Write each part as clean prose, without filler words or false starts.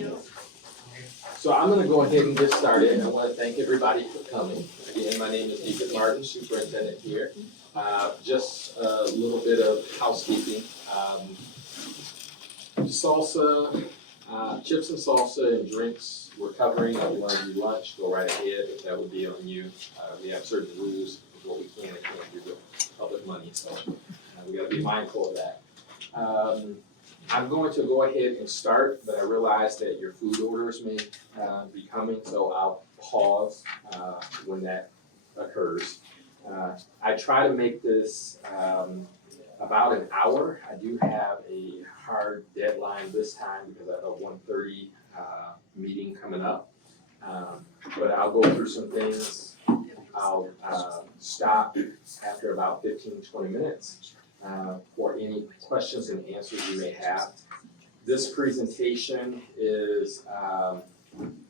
you. So I'm going to go ahead and get started. I want to thank everybody for coming. Again, my name is Deacon Martin, superintendent here. Just a little bit of housekeeping. Salsa, chips and salsa and drinks we're covering. If you want to do lunch, go right ahead. That would be on you. We have certain rules of what we can and can't do with public money, so we got to be mindful of that. I'm going to go ahead and start, but I realize that your food orders may be coming, so I'll pause when that occurs. I try to make this about an hour. I do have a hard deadline this time because I have a 1:30 meeting coming up. But I'll go through some things. I'll stop after about 15-20 minutes for any questions and answers you may have. This presentation is,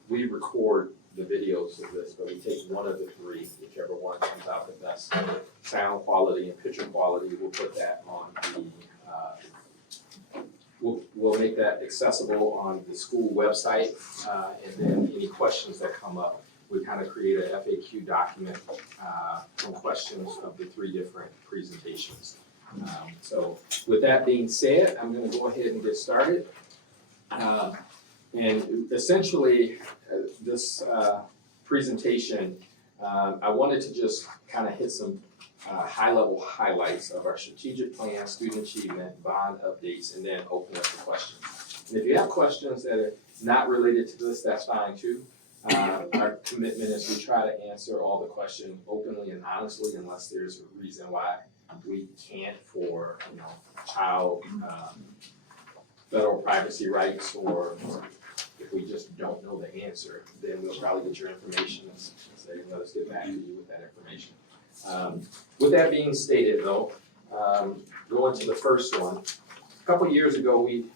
we record the videos of this, but we take one of the three, whichever one comes out the best sound quality and picture quality. We'll put that on the, we'll make that accessible on the school website, and then any questions that come up, we kind of create a FAQ document from questions of the three different presentations. So with that being said, I'm going to go ahead and get started. And essentially, this presentation, I wanted to just kind of hit some high-level highlights of our strategic plan, student achievement, bond updates, and then open up for questions. And if you have questions that are not related to this, that's fine too. Our commitment is we try to answer all the questions openly and honestly unless there's a reason why we can't for, child federal privacy rights, or if we just don't know the answer, then we'll probably get your information and say, let us get back to you with that information. With that being stated though, going to the first one, a couple years ago we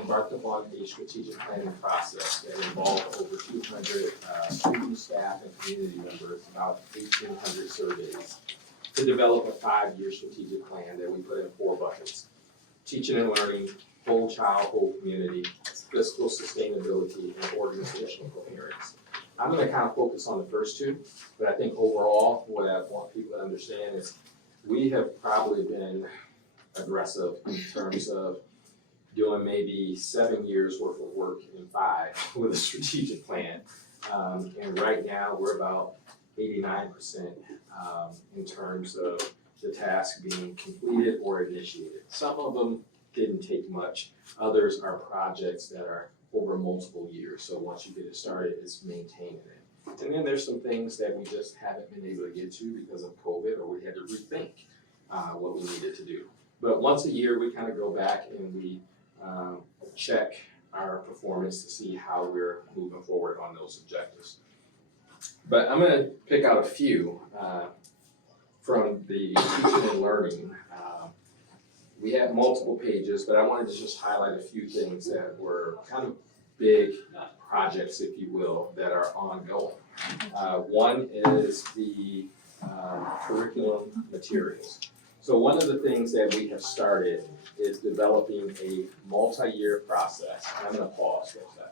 embarked upon a strategic planning process that involved over 200 student, staff, and community members, about 1,800 surveys, to develop a 5-year strategic plan that we put in 4 buckets: teaching and learning, whole child, whole community, fiscal sustainability, and organizational coherence. I'm going to kind of focus on the first 2, but I think overall what I want people to understand is we have probably been aggressive in terms of doing maybe 7 years worth of work in 5 with a strategic plan. And right now we're about 89% in terms of the task being completed or initiated. Some of them didn't take much. Others are projects that are over multiple years. So once you get it started, it's maintaining it. And then there's some things that we just haven't been able to get to because of COVID, or we had to rethink what we needed to do. But once a year, we kind of go back and we check our performance to see how we're moving forward on those objectives. But I'm going to pick out a few from the teaching and learning. We have multiple pages, but I wanted to just highlight a few things that were kind of big projects, if you will, that are ongoing. One is the curriculum materials. So one of the things that we have started is developing a multi-year process. I'm going to pause for a second.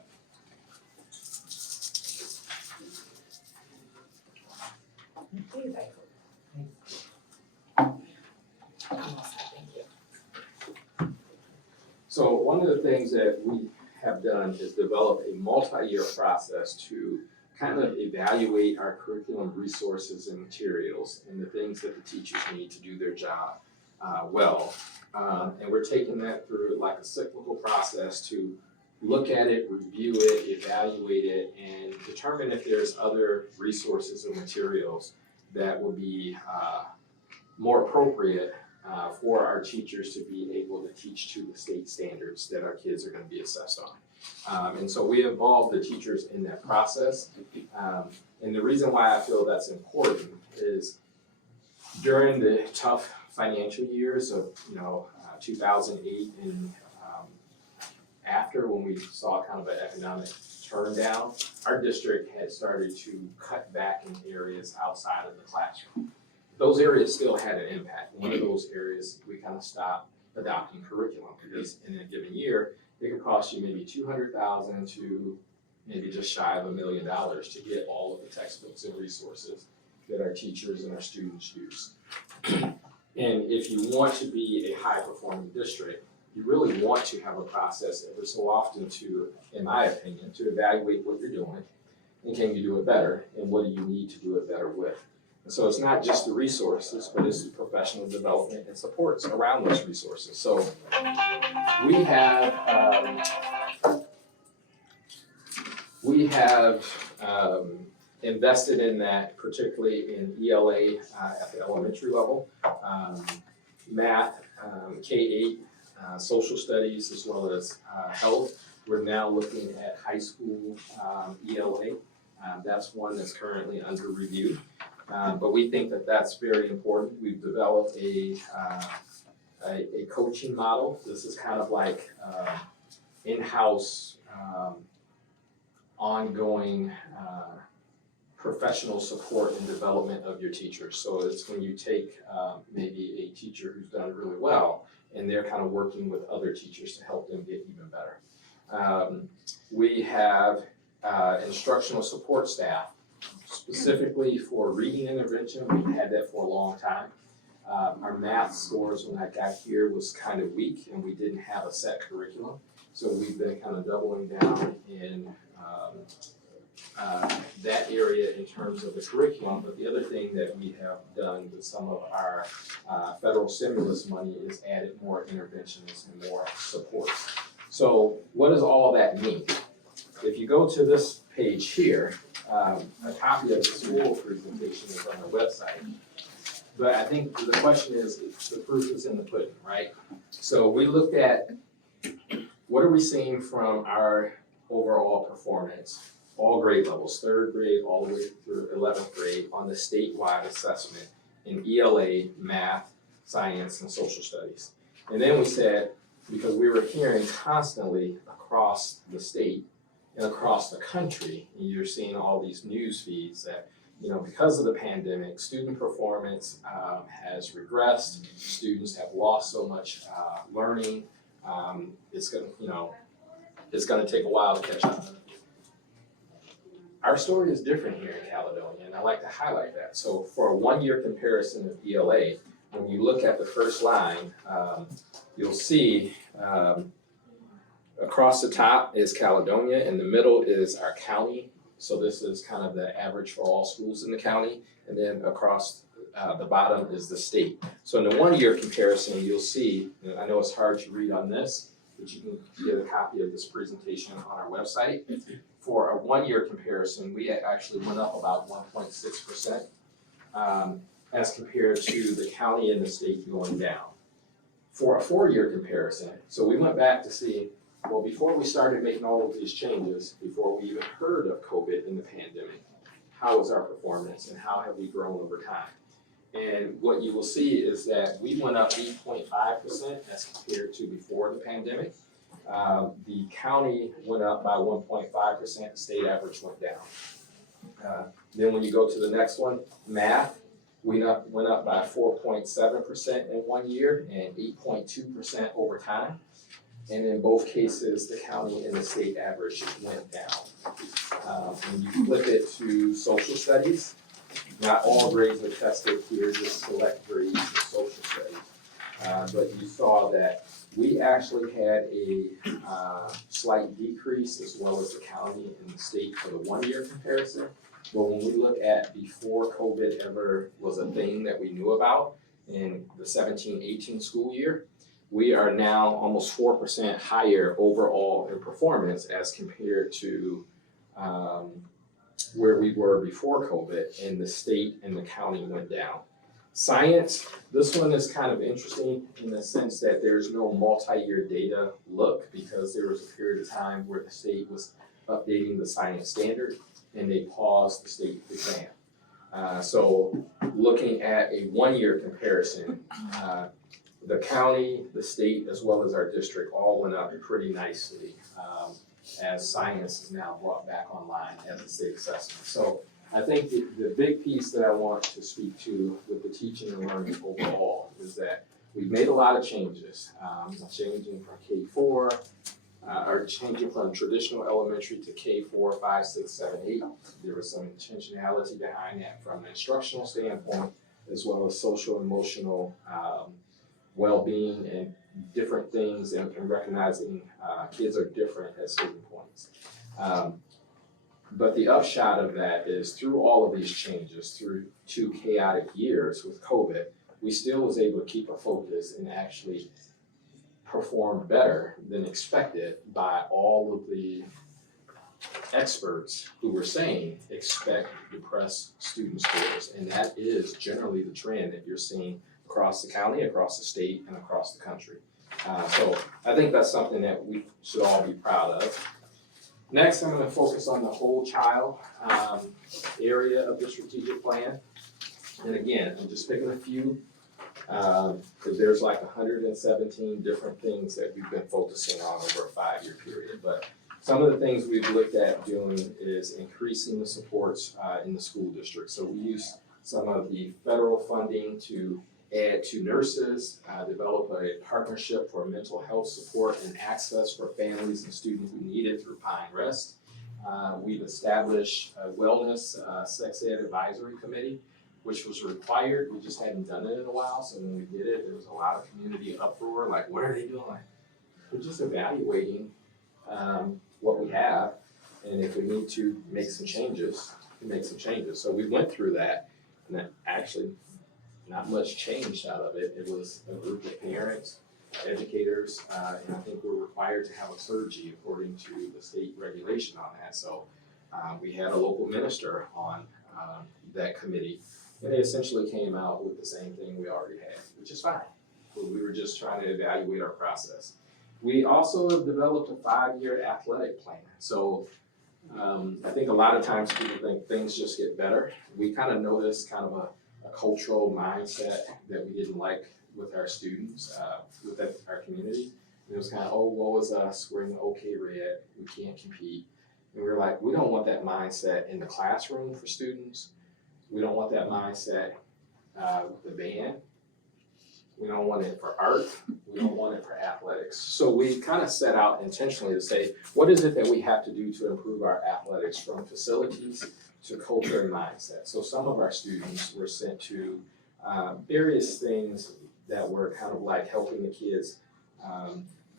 So one of the things that we have done is develop a multi-year process to kind of evaluate our curriculum resources and materials and the things that the teachers need to do their job well. And we're taking that through like a cyclical process to look at it, review it, evaluate it, and determine if there's other resources or materials that would be more appropriate for our teachers to be able to teach to the state standards that our kids are going to be assessed on. And so we involve the teachers in that process. And the reason why I feel that's important is during the tough financial years of 2008 and after, when we saw kind of an economic turn down, our district had started to cut back in areas outside of the classroom. Those areas still had an impact. One of those areas, we kind of stopped adopting curriculum because in a given year, it could cost you maybe $200,000 to maybe just shy of $1 million to get all of the textbooks and resources that our teachers and our students use. And if you want to be a high-performing district, you really want to have a process every so often to, in my opinion, to evaluate what you're doing and can you do it better and what do you need to do it better with. And so it's not just the resources, but it's the professional development and supports around those resources. So we have invested in that, particularly in ELA at the elementary level, math, K-8, social studies, as well as health. We're now looking at high school ELA. That's one that's currently under review. But we think that that's very important. We've developed a coaching model. This is kind of like in-house ongoing professional support and development of your teachers. So it's when you take maybe a teacher who's done really well and they're kind of working with other teachers to help them get even better. We have instructional support staff specifically for reading intervention. We've had that for a long time. Our math scores when I got here was kind of weak and we didn't have a set curriculum. So we've been kind of doubling down in that area in terms of the curriculum. But the other thing that we have done with some of our federal stimulus money is added more interventionists and more supports. So what does all that mean? If you go to this page here, a copy of the school presentation is on the website. But I think the question is, the proof is in the pudding, right? So we looked at what are we seeing from our overall performance, all grade levels, 3rd grade all the way through 11th grade on the statewide assessment in ELA, math, science, and social studies. And then we said, because we were hearing constantly across the state and across the country, and you're seeing all these news feeds that, you know, because of the pandemic, student performance has regressed, students have lost so much learning, it's gonna take a while to catch up. Our story is different here in Caledonia, and I like to highlight that. So for a 1-year comparison of ELA, when you look at the first line, you'll see across the top is Caledonia, in the middle is our county. So this is kind of the average for all schools in the county, and then across the bottom is the state. So in the 1-year comparison, you'll see, and I know it's hard to read on this, but you can get a copy of this presentation on our website. For a 1-year comparison, we actually went up about 1.6% as compared to the county and the state going down. For a 4-year comparison, so we went back to see, well, before we started making all of these changes, before we even heard of COVID and the pandemic, how was our performance and how have we grown over time? And what you will see is that we went up 8.5% as compared to before the pandemic. The county went up by 1.5%, the state average went down. Then when you go to the next one, math, we went up by 4.7% in 1 year and 8.2% over time. And in both cases, the county and the state average went down. When you flip it to social studies, not all grades are tested here, just select grades in social studies. But you saw that we actually had a slight decrease as well as the county and the state for the 1-year comparison. But when we look at before COVID ever was a thing that we knew about in the 17-18 school year, we are now almost 4% higher overall in performance as compared to where we were before COVID, and the state and the county went down. Science, this one is kind of interesting in the sense that there's no multi-year data look, because there was a period of time where the state was updating the science standard and they paused the state exam. So looking at a 1-year comparison, the county, the state, as well as our district all went up pretty nicely as science is now brought back online as a state assessment. So I think the big piece that I want to speak to with the teaching and learning overall is that we've made a lot of changes, changing from K-4 are changing from traditional elementary to K-4, 5, 6, 7, 8. There was some intentionality behind that from an instructional standpoint, as well as social, emotional well-being and different things, and recognizing kids are different at certain points. But the upshot of that is through all of these changes, through 2 chaotic years with COVID, we still was able to keep a focus and actually perform better than expected by all of the experts who were saying expect depressed student scores. And that is generally the trend that you're seeing across the county, across the state, and across the country. So I think that's something that we should all be proud of. Next, I'm going to focus on the whole child area of the strategic plan. And again, I'm just picking a few, because there's like 117 different things that we've been focusing on over a 5-year period. But some of the things we've looked at doing is increasing the supports in the school district. So we use some of the federal funding to add 2 nurses, develop a partnership for mental health support and access for families and students who need it through Pine Rest. We've established a wellness sex ed advisory committee, which was required. We just hadn't done it in a while. So when we did it, there was a lot of community uproar, like, what are they doing? We're just evaluating what we have, and if we need to make some changes, we make some changes. So we went through that, and that actually not much changed out of it. It was a group of parents, educators, and I think we're required to have a clergy according to the state regulation on that. So we had a local minister on that committee, and they essentially came out with the same thing we already had, which is fine. We were just trying to evaluate our process. We also have developed a 5-year athletic plan. So I think a lot of times people think things just get better. We kind of noticed kind of a cultural mindset that we didn't like with our students, with our community. And it was kind of, oh, woe is us, we're in the OK red, we can't compete. And we were like, we don't want that mindset in the classroom for students. We don't want that mindset with the band. We don't want it for art. We don't want it for athletics. So we kind of set out intentionally to say, what is it that we have to do to improve our athletics, from facilities to culture and mindset? So some of our students were sent to various things that were kind of like helping the kids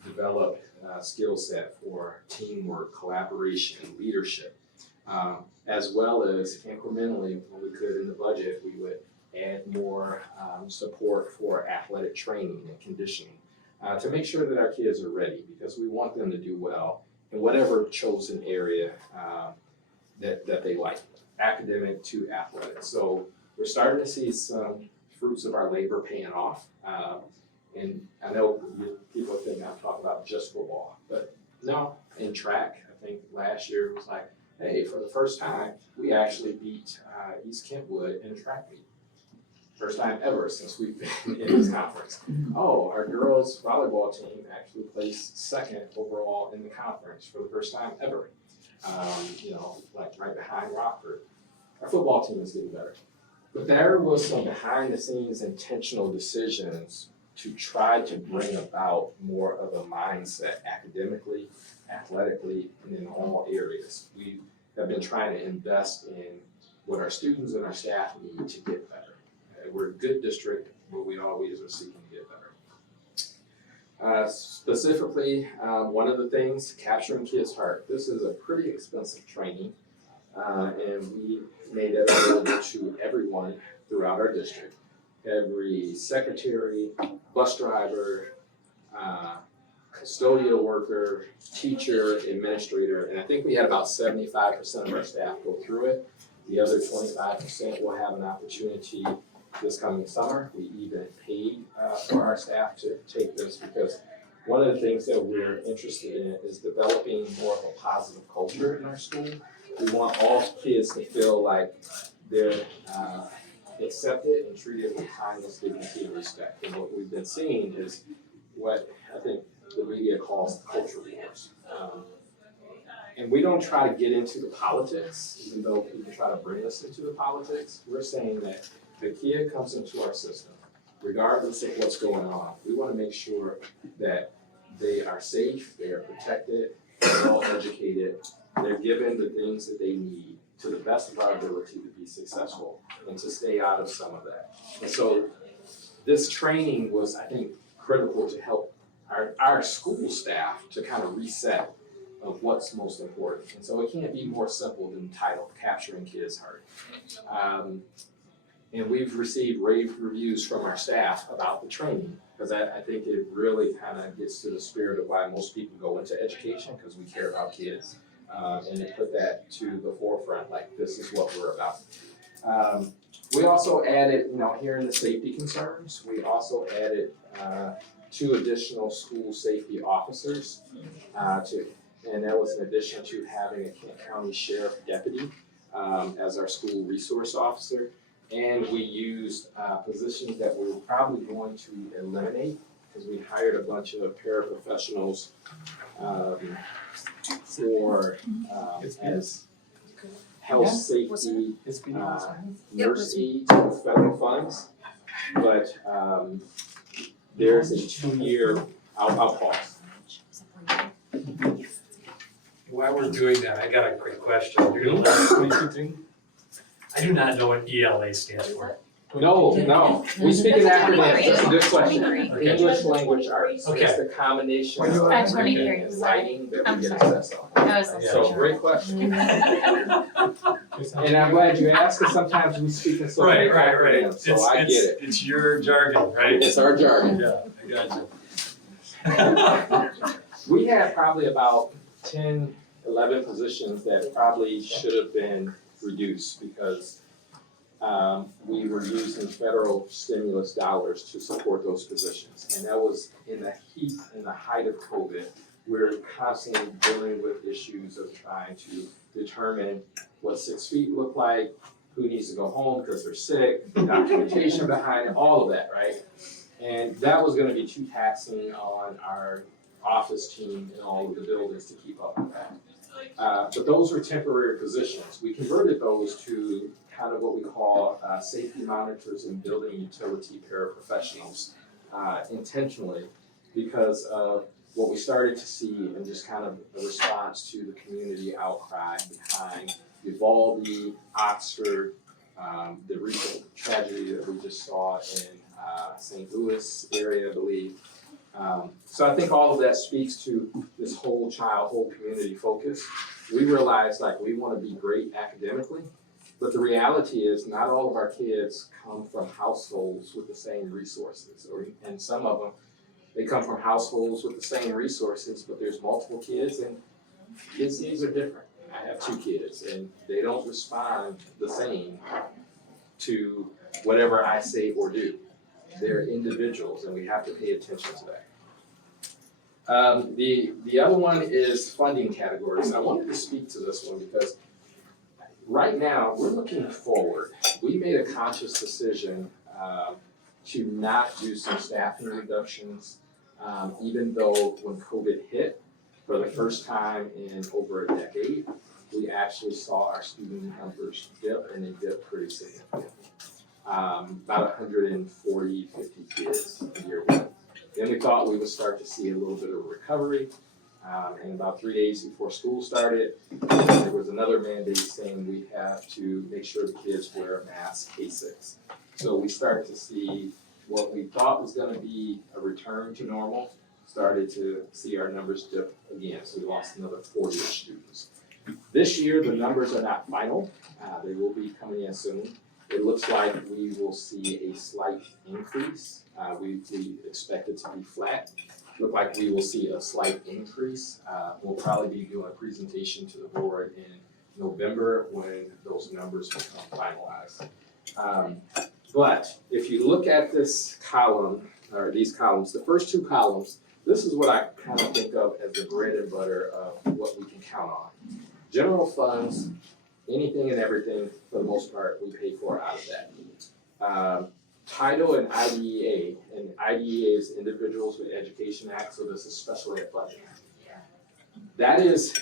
develop a skill set for teamwork, collaboration, and leadership, as well as incrementally, when we could in the budget, we would add more support for athletic training and conditioning to make sure that our kids are ready, because we want them to do well in whatever chosen area that they like, academic to athletic. So we're starting to see some fruits of our labor paying off. And I know people think I'm talking about just football, but no, in track, I think last year it was like, hey, for the first time, we actually beat East Kentwood in a track meet. First time ever since we've been in this conference. Oh, our girls volleyball team actually placed 2nd overall in the conference for the first time ever. Like right behind Rockford. Our football team is getting better. But there was some behind the scenes intentional decisions to try to bring about more of a mindset academically, athletically, and in all areas. We have been trying to invest in what our students and our staff need to get better. We're a good district, but we always are seeking to get better. Specifically, one of the things, capturing kids' heart. This is a pretty expensive training, and we made it available to everyone throughout our district. Every secretary, bus driver, custodial worker, teacher, administrator, and I think we had about 75% of our staff go through it. The other 25% will have an opportunity this coming summer. We even paid for our staff to take this, because one of the things that we're interested in is developing more of a positive culture in our school. We want all kids to feel like they're accepted and treated with kindness, dignity, and respect. And what we've been seeing is what I think the media calls the culture wars. And we don't try to get into the politics, even though people try to bring us into the politics. We're saying that the kid comes into our system, regardless of what's going on. We want to make sure that they are safe, they are protected, they're well educated, they're given the things that they need to the best of our ability to be successful and to stay out of some of that. And so this training was, I think, critical to help our school staff to kind of reset of what's most important. And so it can't be more simple than titled Capturing Kids' Heart. And we've received rave reviews from our staff about the training, because I think it really kind of gets to the spirit of why most people go into education, because we care about kids. And they put that to the forefront, like this is what we're about. We also added, hearing the safety concerns, we also added 2 additional school safety officers and that was in addition to having a Kent County Sheriff Deputy as our school resource officer. And we used positions that we were probably going to eliminate, because we hired a bunch of paraprofessionals for as health safety, nurse aides with federal funds. But there's a 2-year, I'll pause. While we're doing that, I got a quick question. You're gonna let me I do not know what ELA stands for. No, we speak in acronyms, that's a good question. Okay. English Language Arts, Okay. it's the combination of I'm reading 23, and sorry. writing that I'm we get sorry. access on. I was Yeah. So, great question. And I'm glad you asked, because sometimes we speak in so many Right. acronyms, so I get it. It's your jargon, right? It's our jargon. Yeah, I got you. We had probably about 10, 11 positions that probably should have been reduced, because we were using federal stimulus dollars to support those positions. And that was in the height of COVID. We're constantly dealing with issues of trying to determine what 6 feet look like, who needs to go home because they're sick, documentation behind it, all of that, right? And that was gonna be too taxing on our office team and all of the buildings to keep up with that. But those were temporary positions. We converted those to kind of what we call safety monitors and building utility paraprofessionals intentionally, because of what we started to see and just kind of a response to the community outcry behind Uvalde, Oxford, the recent tragedy that we just saw in St. Louis area, I believe. So I think all of that speaks to this whole community focus. We realize we want to be great academically, but the reality is not all of our kids come from households with the same resources, and some of them, they come from households with the same resources, but there's multiple kids and kids' needs are different. I have 2 kids and they don't respond the same to whatever I say or do. They're individuals and we have to pay attention to that. The other one is funding categories. I wanted to speak to this one because right now we're looking forward. We made a conscious decision to not do some staffing reductions, even though when COVID hit, for the first time in over a decade, we actually saw our student numbers dip, and they dipped pretty significantly. About 140, 50 kids a year one. Then we thought we would start to see a little bit of recovery. And about 3 days before school started, there was another mandate saying we have to make sure the kids wear a mask K6. So we started to see what we thought was gonna be a return to normal, started to see our numbers dip again. So we lost another 40-ish students. This year, the numbers are not final. They will be coming in soon. It looks like we will see a slight increase. We expect it to be flat. Look like we will see a slight increase. We'll probably be doing a presentation to the board in November when those numbers become finalized. But if you look at this column, or these columns, the first 2 columns, this is what I kind of think of as the bread and butter of what we can count on. General funds, anything and everything, for the most part, we pay for out of that. Title and IDEA, and IDEA is Individuals with Education Act, so this is special ed funding. That is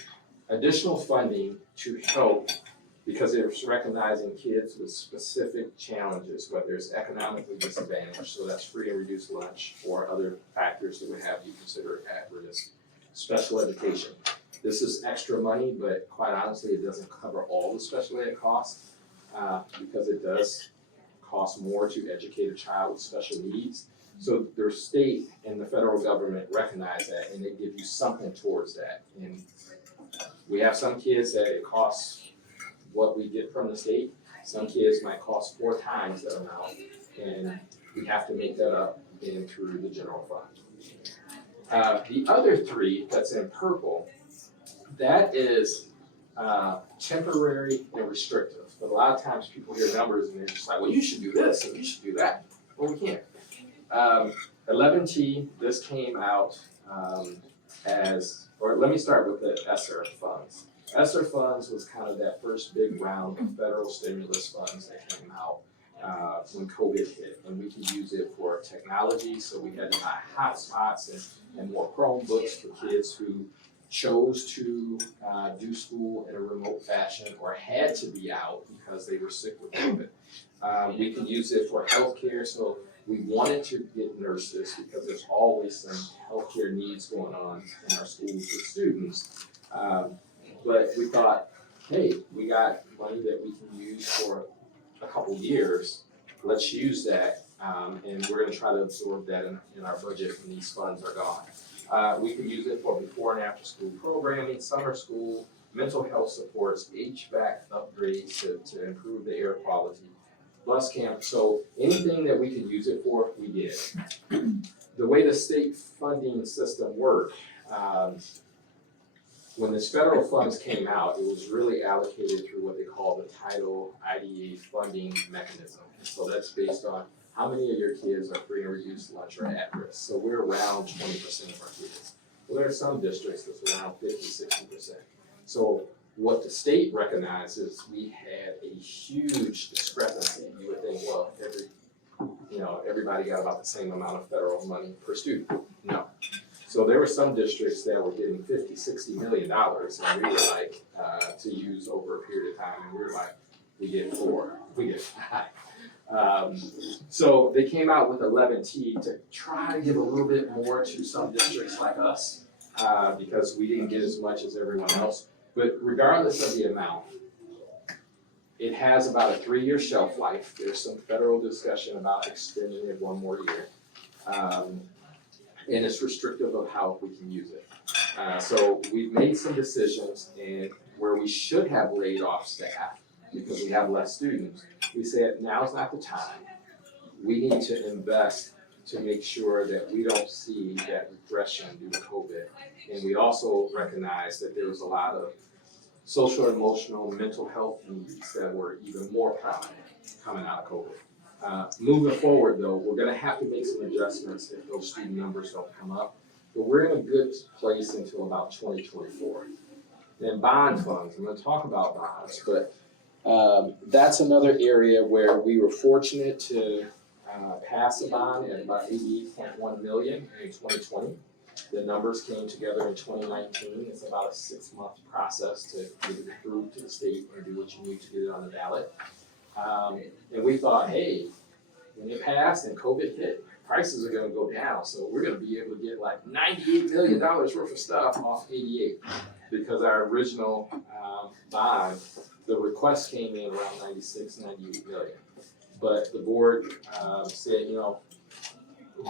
additional funding to help because it's recognizing kids with specific challenges, whether it's economically disadvantaged, so that's free and reduced lunch, or other factors that would have you consider at risk. Special education. This is extra money, but quite honestly, it doesn't cover all the special ed costs, because it does cost more to educate a child with special needs. So their state and the federal government recognize that, and they give you something towards that. And we have some kids that it costs what we get from the state. Some kids might cost 4 times that amount, and we have to make that up in through the general fund. The other 3 that's in purple, that is temporary and restrictive. But a lot of times people hear numbers and they're just like, well, you should do this and you should do that. Well, we can't. 11T, this came out or let me start with the ESSER funds. ESSER funds was kind of that first big round of federal stimulus funds that came out when COVID hit, and we could use it for technology. So we had to buy hotspots and more Chromebooks for kids who chose to do school in a remote fashion or had to be out because they were sick with COVID. We could use it for healthcare, so we wanted to get nurses because there's always some healthcare needs going on in our schools with students. But we thought, hey, we got money that we can use for a couple years. Let's use that, and we're going to try to absorb that in our budget when these funds are gone. We can use it for before and after school programming, summer school, mental health supports, HVAC upgrades to improve the air quality, bus camp. So anything that we could use it for, we did. The way the state funding system worked, when this federal funds came out, it was really allocated through what they call the Title IDA funding mechanism. So that's based on how many of your kids are free and reduced lunch or at risk. So we're around 20% of our kids. Well, there are some districts that's around 50-60%. So what the state recognizes, we had a huge discrepancy. You would think, well, everybody got about the same amount of federal money per student. No. So there were some districts that were getting $50-60 million, and we were like, to use over a period of time, and we were like, we get 4, we get 5. So they came out with 11T to try to give a little bit more to some districts like us, because we didn't get as much as everyone else. But regardless of the amount, it has about a 3-year shelf life. There's some federal discussion about extending it 1 more year. And it's restrictive of how we can use it. So we've made some decisions, and where we should have laid off staff because we have less students, we said now's not the time. We need to invest to make sure that we don't see that regression due to COVID. And we also recognize that there was a lot of social, emotional, mental health needs that were even more prominent coming out of COVID. Moving forward though, we're gonna have to make some adjustments if those student numbers don't come up, but we're in a good place until about 2024. Then bond funds, I'm gonna talk about bonds, but that's another area where we were fortunate to pass a bond at about $88.1 million in 2020. The numbers came together in 2019. It's about a 6-month process to get it approved to the state and do what you need to get it on the ballot. And we thought, hey, when it passed and COVID hit, prices are going to go down. So we're going to be able to get like $98 million worth of stuff off 88, because our original bond, the request came in around 96, 98 million. But the board said,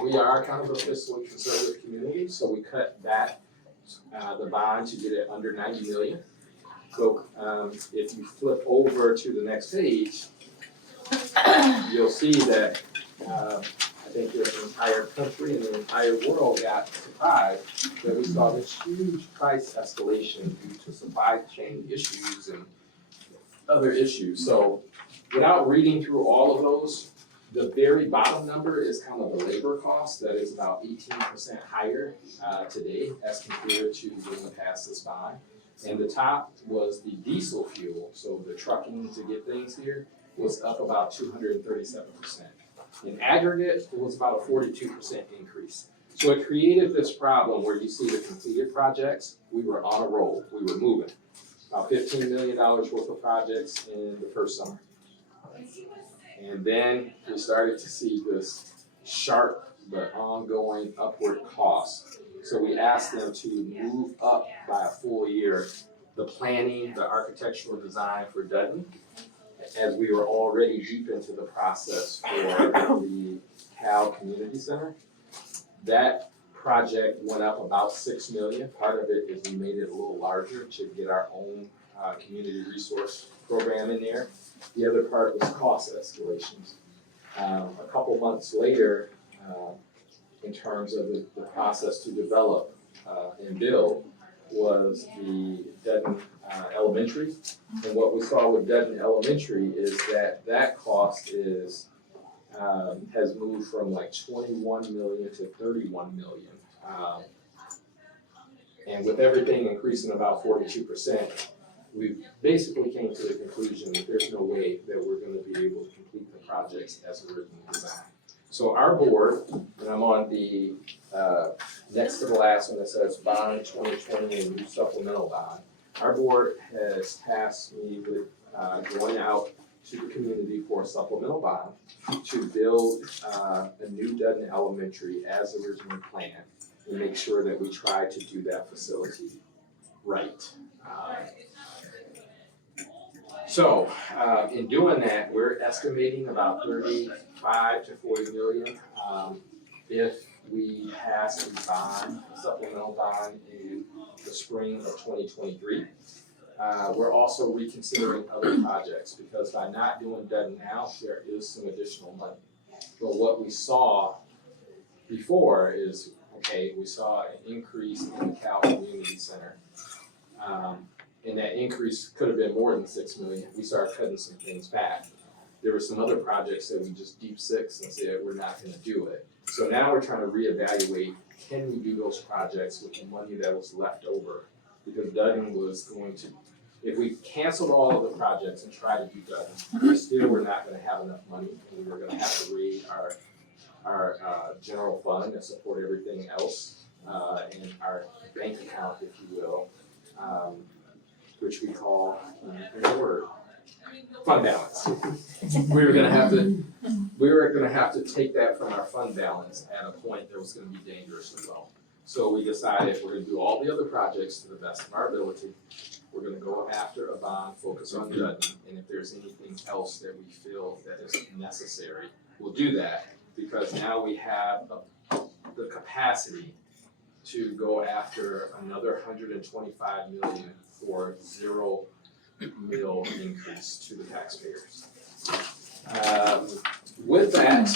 we are kind of a fiscally conservative community, so we cut back the bond to get it under 90 million. So if you flip over to the next page, you'll see that I think the entire country and the entire world got surprised that we saw this huge price escalation due to supply chain issues and other issues. So without reading through all of those, the very bottom number is kind of the labor cost that is about 18% higher today as compared to when we passed this bond. And the top was the diesel fuel, so the trucking to get things here was up about 237%. In aggregate, it was about a 42% increase. So it created this problem where you see the completed projects, we were on a roll, we were moving. about $15 million worth of projects in the first summer. And then we started to see this sharp but ongoing upward cost. So we asked them to move up by a full year the planning, the architectural design for Dutton, as we were already deep into the process for the Cal Community Center. That project went up about $6 million. Part of it is we made it a little larger to get our own community resource program in there. The other part was cost escalations. A couple months later, in terms of the process to develop and build, was the Dutton Elementary. And what we saw with Dutton Elementary is that that cost is has moved from like 21 million to 31 million. And with everything increasing about 42%, we basically came to the conclusion that there's no way that we're gonna be able to complete the projects as originally designed. So our board, and I'm on the next to the last one that says bond 2020 and new supplemental bond. Our board has tasked me with going out to the community for a supplemental bond to build a new Dutton Elementary as originally planned and make sure that we try to do that facility right. So in doing that, we're estimating about 35 to 40 million. If we pass a bond, a supplemental bond in the spring of 2023. We're also reconsidering other projects because by not doing Dutton now, there is some additional money. But what we saw before is, okay, we saw an increase in the Cal Community Center. And that increase could have been more than 6 million. We started cutting some things back. There were some other projects that we just deep six and said, we're not gonna do it. So now we're trying to reevaluate, can we do those projects with the money that was left over? Because Dutton was going to, if we canceled all of the projects and tried to do Dutton, still we're not gonna have enough money. And we're gonna have to raid our general fund and support everything else, and our bank account, if you will, which we call, in a word, fund balance. We were gonna have to take that from our fund balance at a point that was gonna be dangerously low. So we decided we're gonna do all the other projects to the best of our ability. We're gonna go after a bond, focus on Dutton, and if there's anything else that we feel that is necessary, we'll do that. Because now we have the capacity to go after another 125 million for 0 mil increase to the taxpayers. With that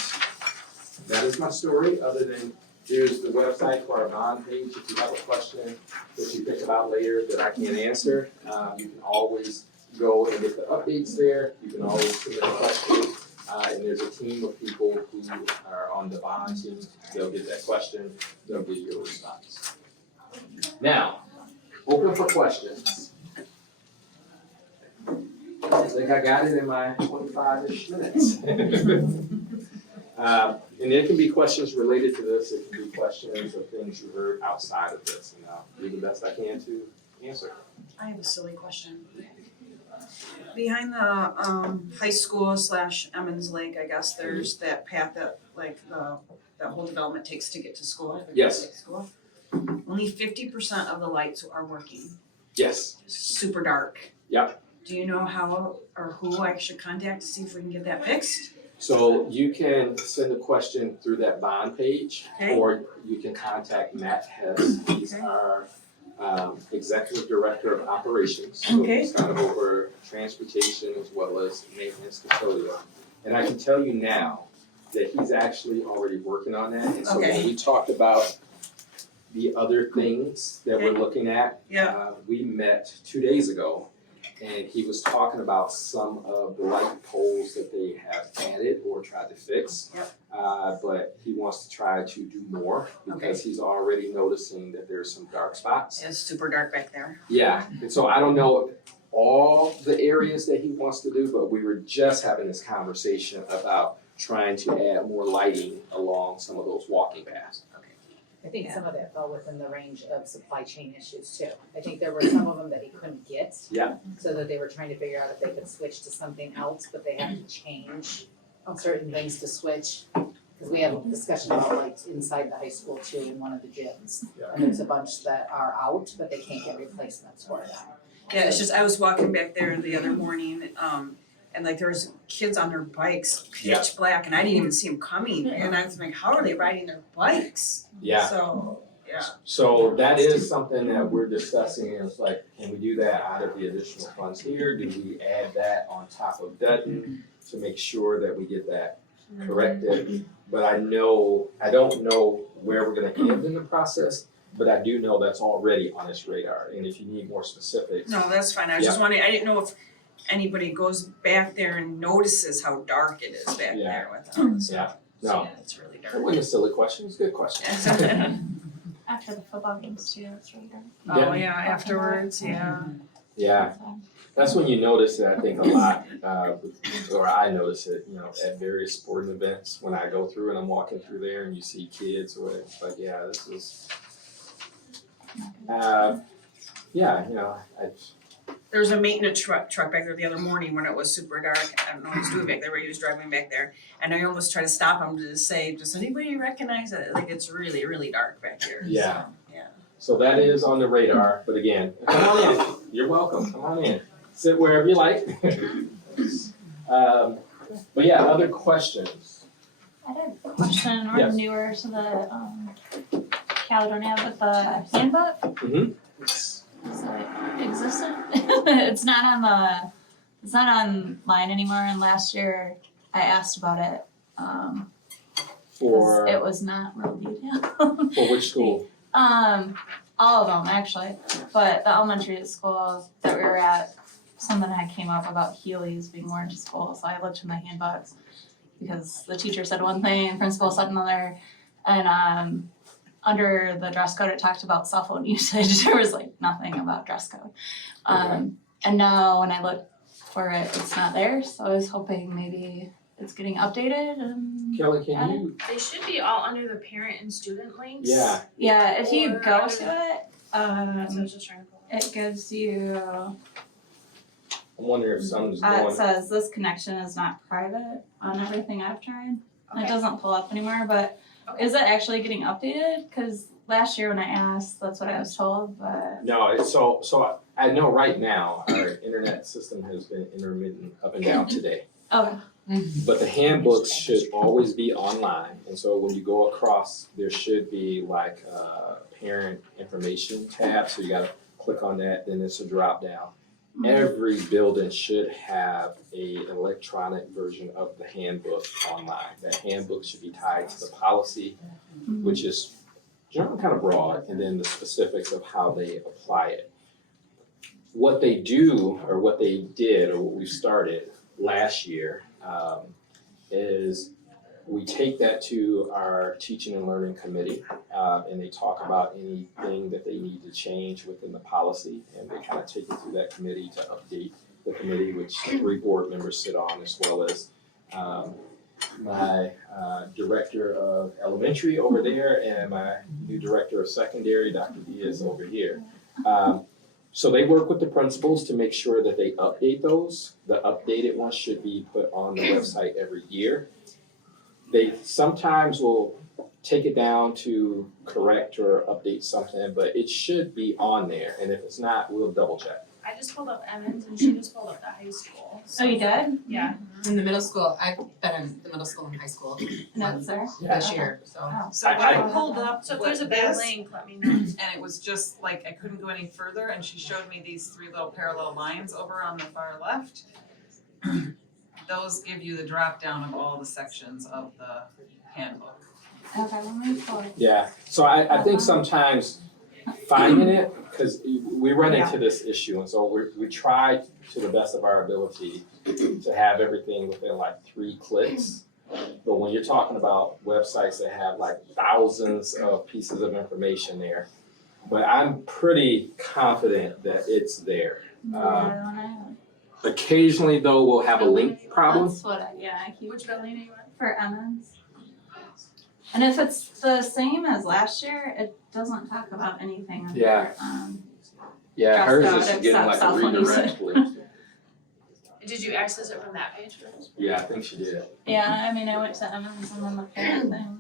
is my story, other than here's the website for our bond page. If you have a question that you think about later that I can't answer, you can always go and get the updates there. You can always submit a question. And there's a team of people who are on the bond team. They'll get that question, they'll give you a response. Now, open for questions. I think I got it in my 25-ish minutes. And there can be questions related to this. It can be questions of things you heard outside of this, and I'll do the best I can to answer. I have a silly question. Behind the high school / Emmons Lake, I guess there's that path that that whole development takes to get to school. the Yes. kids to school. Only 50% of the lights are working. Yes. Super dark. Yep. Do you know how or who I should contact to see if we can get that fixed? So you can send a question through that bond page, Okay. or you can contact Matt Hess. He's Okay. our Executive Director of Operations. So Okay. he's kind of over transportation as well as maintenance custodian. And I can tell you now that he's actually already working on that. And so when Okay. we talked about the other things that we're Okay. looking at, Yeah. we met 2 days ago. And he was talking about some of the light poles that they have added or tried to fix. Yep. But he wants to try to do more because he's already noticing that there's some dark spots. It's super dark back there. Yeah, and so I don't know all the areas that he wants to do, but we were just having this conversation about trying to add more lighting along some of those walking paths. I think some of that fell within the range of supply chain issues too. I think there were some of them that he couldn't get. Yeah. So that they were trying to figure out if they could switch to something else, but they had to change certain things to switch. Cause we had a discussion about lights inside the high school too, in one of the gyms. Yeah. And there's a bunch that are out, but they can't get replacements for them. Yeah, it's just, I was walking back there the other morning, and like there was kids on their bikes, Yeah. pitch black, and I didn't even see them coming, and I was like, how are they riding their bikes? Yeah. So, yeah. So that is something that we're discussing, and it's like, can we do that out of the additional funds here? Do we add that on top of Dutton to make sure that we get that corrected? But I don't know where we're gonna end in the process, but I do know that's already on its radar, and if you need more specifics. No, that's fine, I was just wondering, I didn't know if anybody goes back there and notices how dark it is back Yeah. there with all this Yeah. stuff. No. Yeah, it's really It dark. wasn't a silly question, it's a good question. After the football games too, it's really dark. Oh, yeah, afterwards, yeah. Yeah, that's when you notice it, I think, a lot, or I notice it, at various sporting events, when I go through and I'm walking through there and you see kids or whatever, it's like, yeah, this is, There was a maintenance truck back there the other morning when it was super dark. I don't know what he was doing back there, but he was driving back there. And I almost tried to stop him to say, does anybody recognize it? Like, it's really, really dark back here. Yeah. So, yeah. so that is on the radar, but again, come on in, you're welcome, come on in, sit wherever you like. But yeah, other questions? I had a question, Yes. we're newer to the Caledonia with the handbook. Mhm. So it existed. It's not online anymore, and last year I asked about it. 'Cause For, it was not real detailed. for which school? All of them actually, but the elementary school that we were at, something had came up about Heelys being worn to school, so I looked in the handbooks because the teacher said one thing, principal said another, and under the dress code it talked about cell phone usage. There was like nothing about dress code, and now when I look for it, it's not there. So I was hoping maybe it's getting updated and. Kelly, can you, They should be all under the parent and student links. yeah, Yeah, if you Or- go to it, That's what I was just trying to pull up. it gives you, I'm wondering if something's it going, says this connection is not private on everything I've tried. It Okay. doesn't pull up anymore, but Okay. is it actually getting updated? Cause last year when I asked, that's what I was told, but no, so I know right now, our internet system has been intermittent up and down today. okay, But the handbooks should always be online, and so when you go across, there should be like a parent information tab, so you gotta click on that, then it's a drop down. Every building should have a electronic version of the handbook online. That handbook should be tied to the policy, which is generally kind of broad, and then the specifics of how they apply it. What they do, or what they did, or what we started last year, is we take that to our teaching and learning committee, and they talk about anything that they need to change within the policy, and they kind of take it through that committee to update the committee, which 3 board members sit on, as well as my director of elementary over there and my new director of secondary, Dr. Diaz, over here. So they work with the principals to make sure that they update those. The updated ones should be put on the website every year. They sometimes will take it down to correct or update something, but it should be on there, and if it's not, we'll double check. I just pulled up Emmons and she just pulled up the high school. oh, you did? Yeah. In the middle school, I've been in the middle school and high school No, it's there? this year, so. Oh. So when I pulled up So if what there's a bad this, link, let me know. And it was just like, I couldn't go any further, and she showed me these 3 little parallel lines over on the far left. Those give you the drop down of all the sections of the handbook. Okay, let me pull it. Yeah, so I think sometimes finding it, because we run into this issue, and so we try to the best of our ability to have everything within like 3 clicks. But when you're talking about websites that have like thousands of pieces of information there, but I'm pretty confident that it's there. Occasionally though, we'll have a link problem. That's what I keep. Which building are you at? For Emmons. And if it's the same as last year, it doesn't talk about anything. Yeah. Yeah, Crossed hers out is at getting South like a South when you redirect, please. Did you access it from that page first? Yeah, I think she did. Yeah, I mean, I went to Emmons and then the parent thing.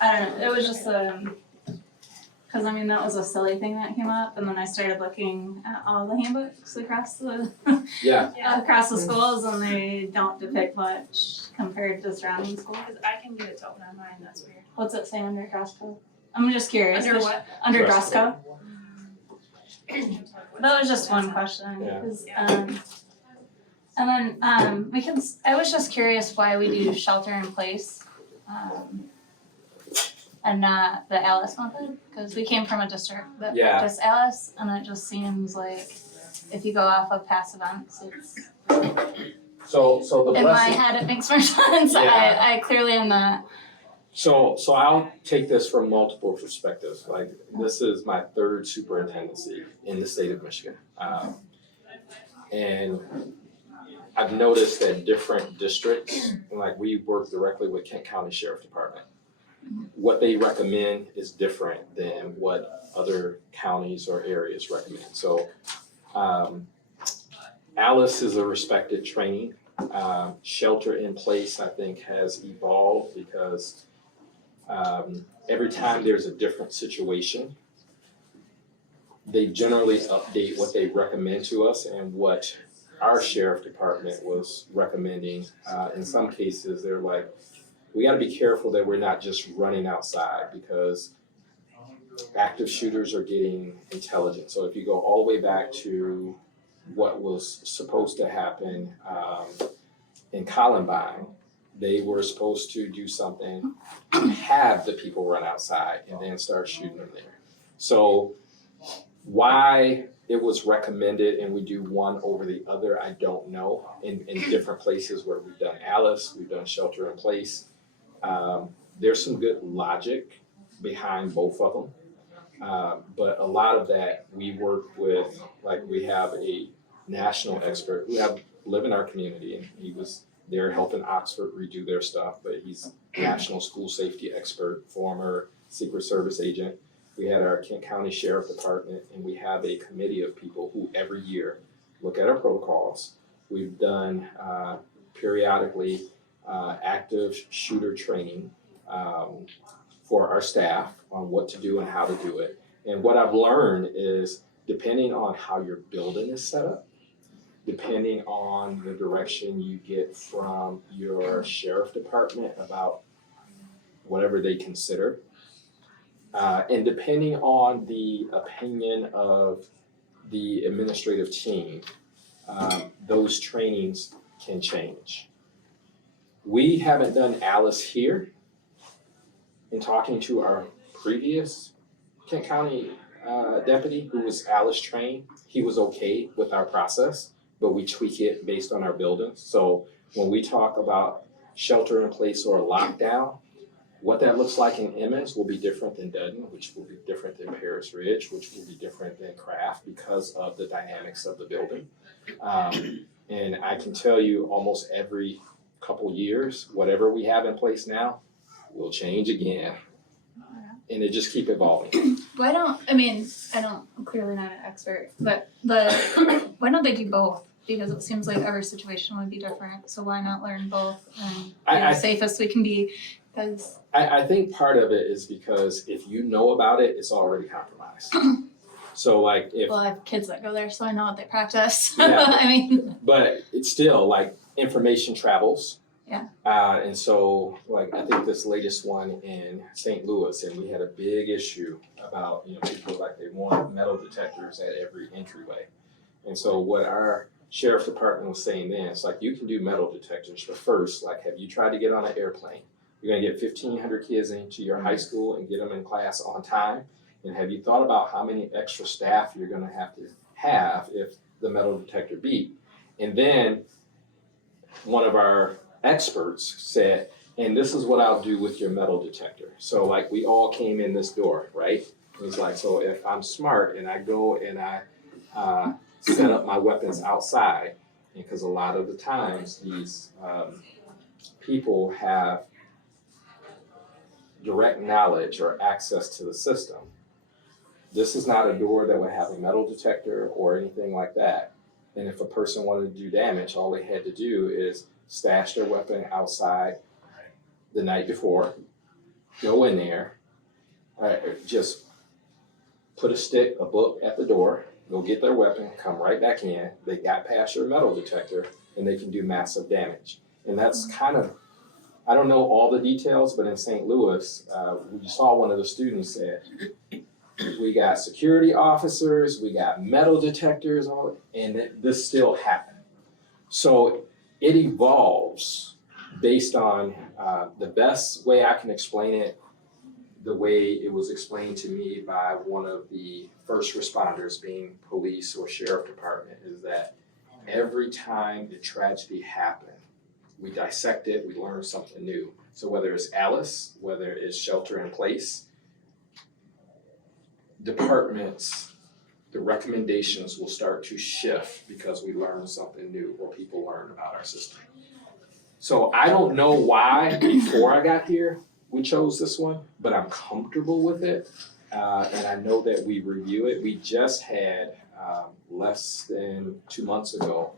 I don't know, it was just cause I mean, that was a silly thing that came up, and then I started looking at all the handbooks across the, Yeah, across the schools, and they don't depict much compared to surrounding schools. Cause I can get it to open on mine, that's weird. What's it say under dress code? I'm just curious. Under what? Under Dress dress code? That was just one question, Yeah. 'cause, and then, I was just curious why we do shelter in place, and not the Alice method, cause we came from a district that Yeah. practiced Alice, and it just seems like if you go off of past events, it's, so the in my blessing, head, it makes more sense, Yeah. I clearly am not. so I'll take this from multiple perspectives. Like, this is my third superintendency in the state of Michigan. And I've noticed that different districts, like we work directly with Kent County Sheriff Department. What they recommend is different than what other counties or areas recommend. So Alice is a respected training. Shelter in place, I think, has evolved because every time there's a different situation, they generally update what they recommend to us and what our sheriff department was recommending. In some cases, they're like, we gotta be careful that we're not just running outside because active shooters are getting intelligent. So if you go all the way back to what was supposed to happen in Columbine, they were supposed to do something, have the people run outside and then start shooting them there. So why it was recommended and we do one over the other, I don't know. In different places where we've done Alice, we've done shelter in place. There's some good logic behind both of them. But a lot of that we work with, like we have a national expert who live in our community, and he was there helping Oxford redo their stuff, but he's a national school safety expert, former Secret Service agent. We had our Kent County Sheriff Department, and we have a committee of people who every year look at our protocols. We've done periodically active shooter training for our staff on what to do and how to do it. And what I've learned is depending on how your building is set up, depending on the direction you get from your sheriff department about whatever they consider, and depending on the opinion of the administrative team, those trainings can change. We haven't done Alice here. In talking to our previous Kent County deputy who was Alice trained, he was okay with our process, but we tweak it based on our buildings. So when we talk about shelter in place or a lockdown, what that looks like in Emmons will be different than Dudden, which will be different than Paris Ridge, which will be different than Craft because of the dynamics of the building. And I can tell you almost every couple years, whatever we have in place now will change again. And it just keep evolving. I'm clearly not an expert, but why don't they do both? Because it seems like every situation would be different, so why not learn both and be I- the safest we can be? Because I think part of it is because if you know about it, it's already compromised. So like if, well, I have kids that go there, so I know what they practice. Yeah. I mean, but it's still like information travels. Yeah. And so like I think this latest one in St. Louis, and we had a big issue about, people like they want metal detectors at every entryway. And so what our sheriff's department was saying then, it's like you can do metal detectors, but first, like have you tried to get on an airplane? You're gonna get 1,500 kids into your high school and get them in class on time. And have you thought about how many extra staff you're gonna have to have if the metal detector beep? And then one of our experts said, and this is what I'll do with your metal detector. So like we all came in this door, right? It was like, so if I'm smart and I go and I set up my weapons outside, because a lot of the times these people have direct knowledge or access to the system. This is not a door that would have a metal detector or anything like that. And if a person wanted to do damage, all they had to do is stash their weapon outside the night before, go in there, just put a book at the door, go get their weapon, come right back in. They got past your metal detector and they can do massive damage. And that's kind of, I don't know all the details, but in St. Louis, we saw one of the students said, we got security officers, we got metal detectors, and this still happened. So it evolves based on the best way I can explain it, the way it was explained to me by one of the first responders, being police or sheriff department, is that every time the tragedy happened, we dissect it, we learn something new. So whether it's Alice, whether it's shelter in place, departments, the recommendations will start to shift because we learn something new or people learn about our system. So I don't know why before I got here we chose this one, but I'm comfortable with it. And I know that we review it. We just had less than 2 months ago,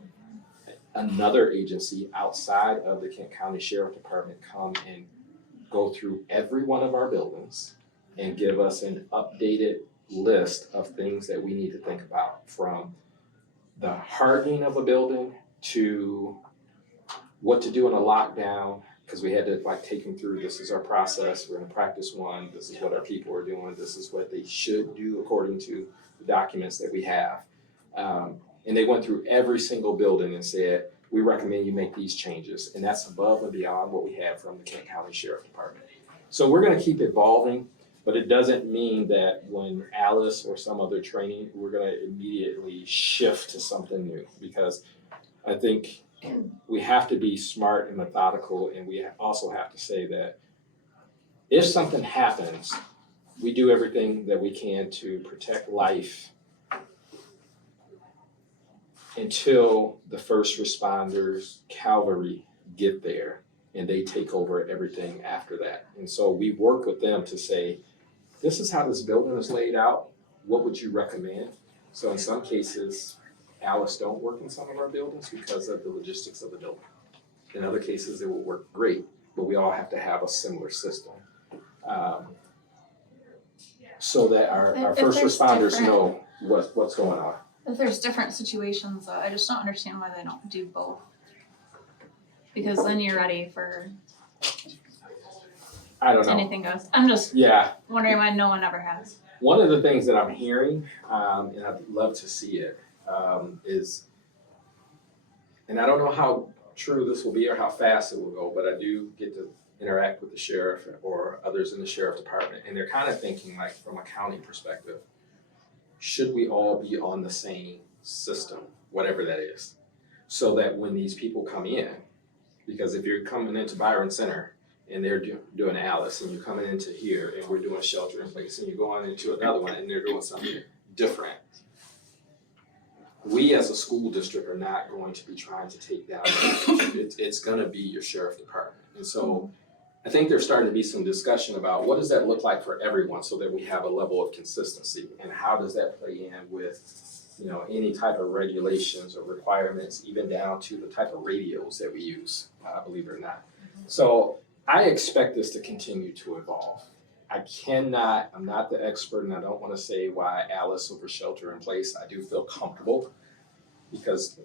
another agency outside of the Kent County Sheriff Department come and go through every one of our buildings and give us an updated list of things that we need to think about, from the hardening of a building to what to do in a lockdown, because we had to take them through, this is our process, we're gonna practice one, this is what our people are doing, this is what they should do according to the documents that we have. And they went through every single building and said, we recommend you make these changes, and that's above and beyond what we have from the Kent County Sheriff Department. So we're gonna keep evolving, but it doesn't mean that when Alice or some other training, we're gonna immediately shift to something new, because I think we have to be smart and methodical, and we also have to say that if something happens, we do everything that we can to protect life until the first responders, cavalry, get there and they take over everything after that. And so we work with them to say, this is how this building is laid out, what would you recommend? So in some cases, Alice don't work in some of our buildings because of the logistics of the building. In other cases, it will work great, but we all have to have a similar system. So that our If first there's responders different- know what's going on. If there's different situations, I just don't understand why they don't do both. Because then you're ready for I don't know. anything goes. I'm just Yeah, wondering why no one ever has. one of the things that I'm hearing, and I'd love to see it, is, and I don't know how true this will be or how fast it will go, but I do get to interact with the sheriff or others in the sheriff department, and they're kind of thinking, like, from a county perspective, should we all be on the same system, whatever that is, so that when these people come in, because if you're coming into Byron Center and they're doing Alice, and you're coming into here and we're doing shelter in place, and you're going into another one and they're doing something different, we as a school district are not going to be trying to take down it's gonna be your sheriff department. And so I think there's starting to be some discussion about what does that look like for everyone, so that we have a level of consistency, and how does that play in with, any type of regulations or requirements, even down to the type of radios that we use, believe it or not. So I expect this to continue to evolve. I'm not the expert, and I don't wanna say why Alice over shelter in place. I do feel comfortable because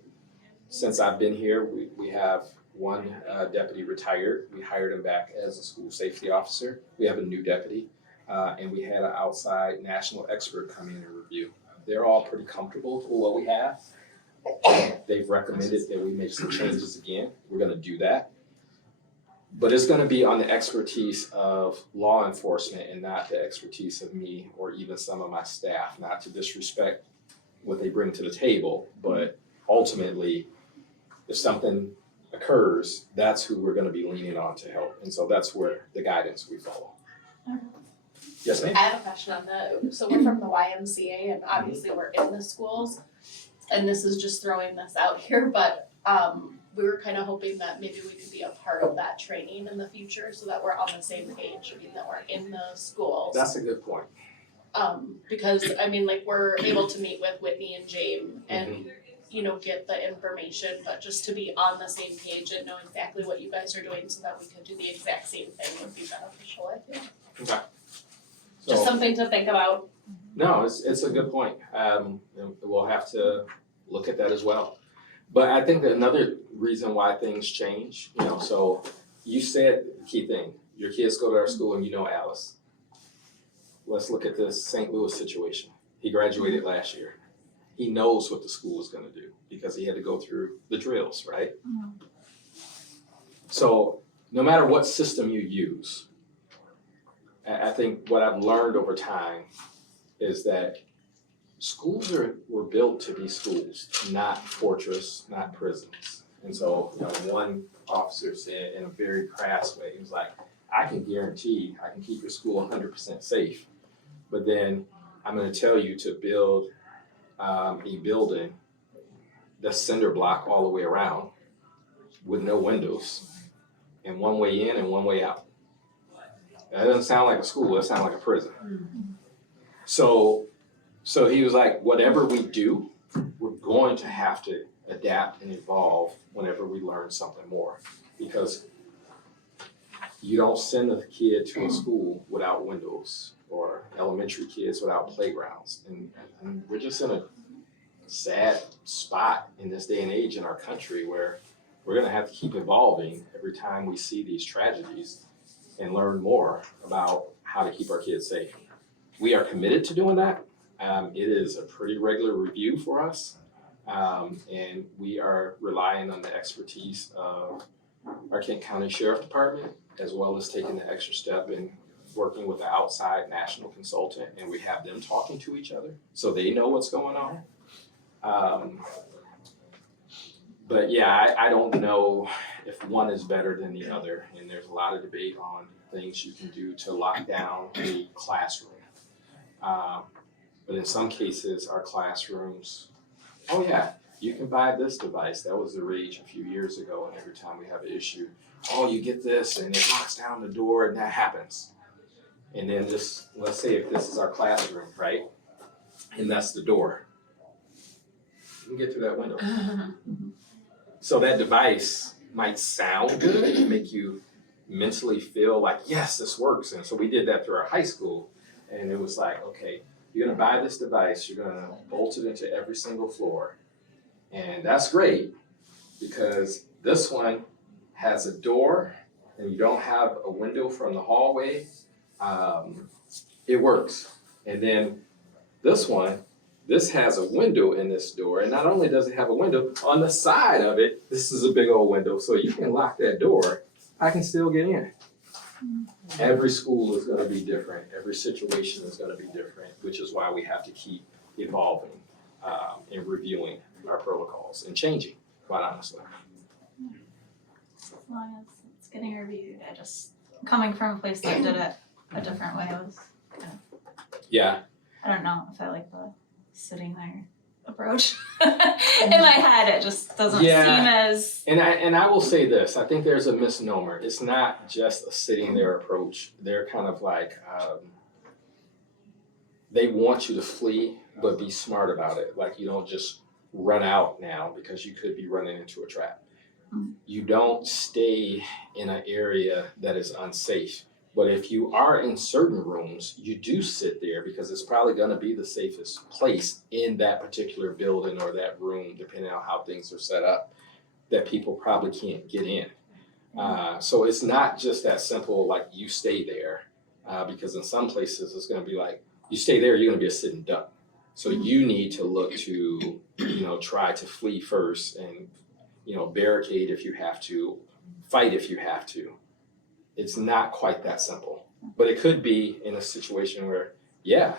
since I've been here, we have one deputy retired. We hired him back as a school safety officer. We have a new deputy, and we had an outside national expert come in and review. They're all pretty comfortable with what we have. They've recommended that we make some changes again. We're gonna do that. But it's gonna be on the expertise of law enforcement and not the expertise of me or even some of my staff, not to disrespect what they bring to the table, but ultimately, if something occurs, that's who we're gonna be leaning on to help. And so that's where the guidance we follow. Yes, ma'am? I have a question on the, so we're from the YMCA and obviously we're in the schools. and this is just throwing this out here, but we were kind of hoping that maybe we could be a part of that training in the future so that we're on the same page, I mean, that we're in the schools. That's a good point. Because I mean, like, we're able to meet with Whitney and James and, you know, get the information, but just to be on the same page and know exactly what you guys are doing so that we could do the exact same thing would be beneficial, I think. Okay. Just So, something to think about. no, it's a good point. And we'll have to look at that as well. But I think that another reason why things change, you know, so you said the key thing, your kids go to our school and you know Alice. Let's look at this St. Louis situation. He graduated last year. He knows what the school is gonna do because he had to go through the drills, right? So no matter what system you use, I think what I've learned over time is that schools were built to be schools, not fortress, not prisons. And so, you know, one officer said in a very crass way, he was like, I can guarantee I can keep your school 100% safe. But then I'm gonna tell you to build a building that's cinder block all the way around with no windows and one way in and one way out. That doesn't sound like a school, that sounds like a prison. So he was like, whatever we do, we're going to have to adapt and evolve whenever we learn something more. Because you don't send a kid to a school without windows or elementary kids without playgrounds. And we're just in a sad spot in this day and age in our country where we're gonna have to keep evolving every time we see these tragedies and learn more about how to keep our kids safe. We are committed to doing that. It is a pretty regular review for us. And we are relying on the expertise of our Kent County Sheriff Department, as well as taking the extra step in working with the outside national consultant, and we have them talking to each other so they know what's going on. But yeah, I don't know if one is better than the other, and there's a lot of debate on things you can do to lock down a classroom. But in some cases, our classrooms, oh yeah, you can buy this device. That was the rage a few years ago, and every time we have an issue, oh, you get this and it locks down the door and that happens. And then just, let's say if this is our classroom, right? And that's the door. You can get through that window. So that device might sound good and make you mentally feel like, yes, this works. And so we did that through our high school. And it was like, okay, you're gonna buy this device, you're gonna bolt it into every single floor. And that's great because this one has a door and you don't have a window from the hallway. It works. And then this one, this has a window in this door, and not only does it have a window, on the side of it, this is a big old window, so you can lock that door, I can still get in. Every school is gonna be different, every situation is gonna be different, which is why we have to keep evolving and reviewing our protocols and changing, quite honestly. As long as it's getting reviewed, I just, coming from a place that did it a different way was, Yeah, I don't know if I like the sitting there approach. In my head, it just doesn't Yeah. seem as, and I will say this, I think there's a misnomer. It's not just a sitting there approach. They're kind of like, they want you to flee, but be smart about it. Like you don't just run out now because you could be running into a trap. You don't stay in an area that is unsafe. But if you are in certain rooms, you do sit there because it's probably gonna be the safest place in that particular building or that room, depending on how things are set up, that people probably can't get in. So it's not just that simple, like you stay there, because in some places it's gonna be like, you stay there, you're gonna be a sitting duck. So you need to look to, try to flee first and, barricade if you have to, fight if you have to. It's not quite that simple, but it could be in a situation where, yeah,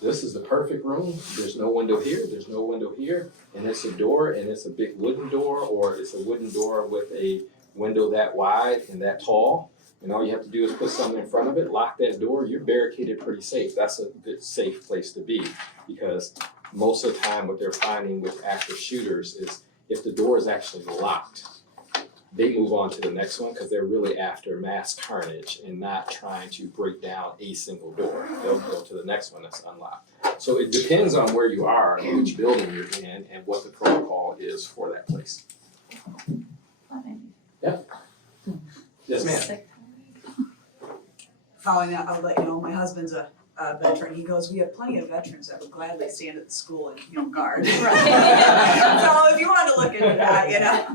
this is the perfect room. There's no window here, there's no window here, and it's a door and it's a big wooden door, or it's a wooden door with a window that wide and that tall. And all you have to do is put something in front of it, lock that door, you're barricaded pretty safe. That's a good, safe place to be because most of the time what they're finding with active shooters is if the door is actually locked, they move on to the next one because they're really after mass carnage and not trying to break down a single door. They'll go to the next one that's unlocked. So it depends on where you are, and which building you're in, and what the protocol is for that place. Yes, ma'am. Following that, I'll let you know, my husband's a veteran, he goes, we have plenty of veterans that would gladly stand at the school and, guard. So if you wanted to look into that,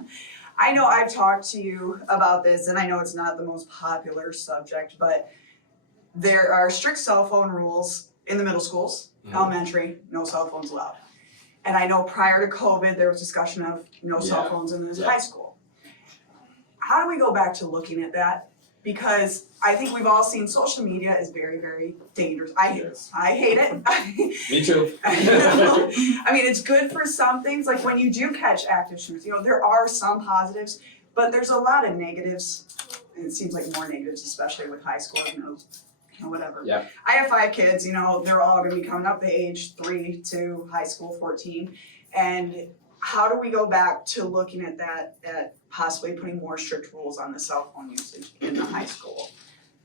I know I've talked to you about this, and I know it's not the most popular subject, but there are strict cell phone rules in the middle schools, elementary, no cell phones allowed. And I know prior to COVID, there was discussion of no cell phones in the high school. How do we go back to looking at that? Because I think we've all seen social media is very, very dangerous. I hate it. Me too. I mean, it's good for some things, like when you do catch active shooters, there are some positives, but there's a lot of negatives. And it seems like more negatives, especially with high school, whatever. Yeah. I have 5 kids, they're all gonna be coming up the age 3 to high school 14. And how do we go back to looking at that, at possibly putting more strict rules on the cell phone usage in the high school?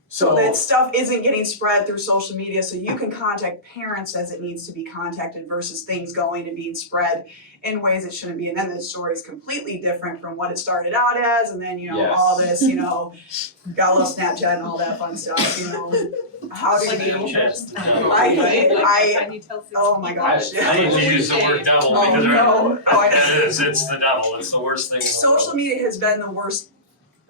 So that stuff isn't getting spread through social media, so you can contact parents as it needs to be contacted versus things going and being spread in ways it shouldn't be. And then the story is completely different from what it started out as, and then, all this, got a little Snapchat and all that fun stuff, How do you? Oh my gosh. I hate to use the word devil Oh, because no. it is, it's the devil, it's the worst thing in the world. Social media has been the worst,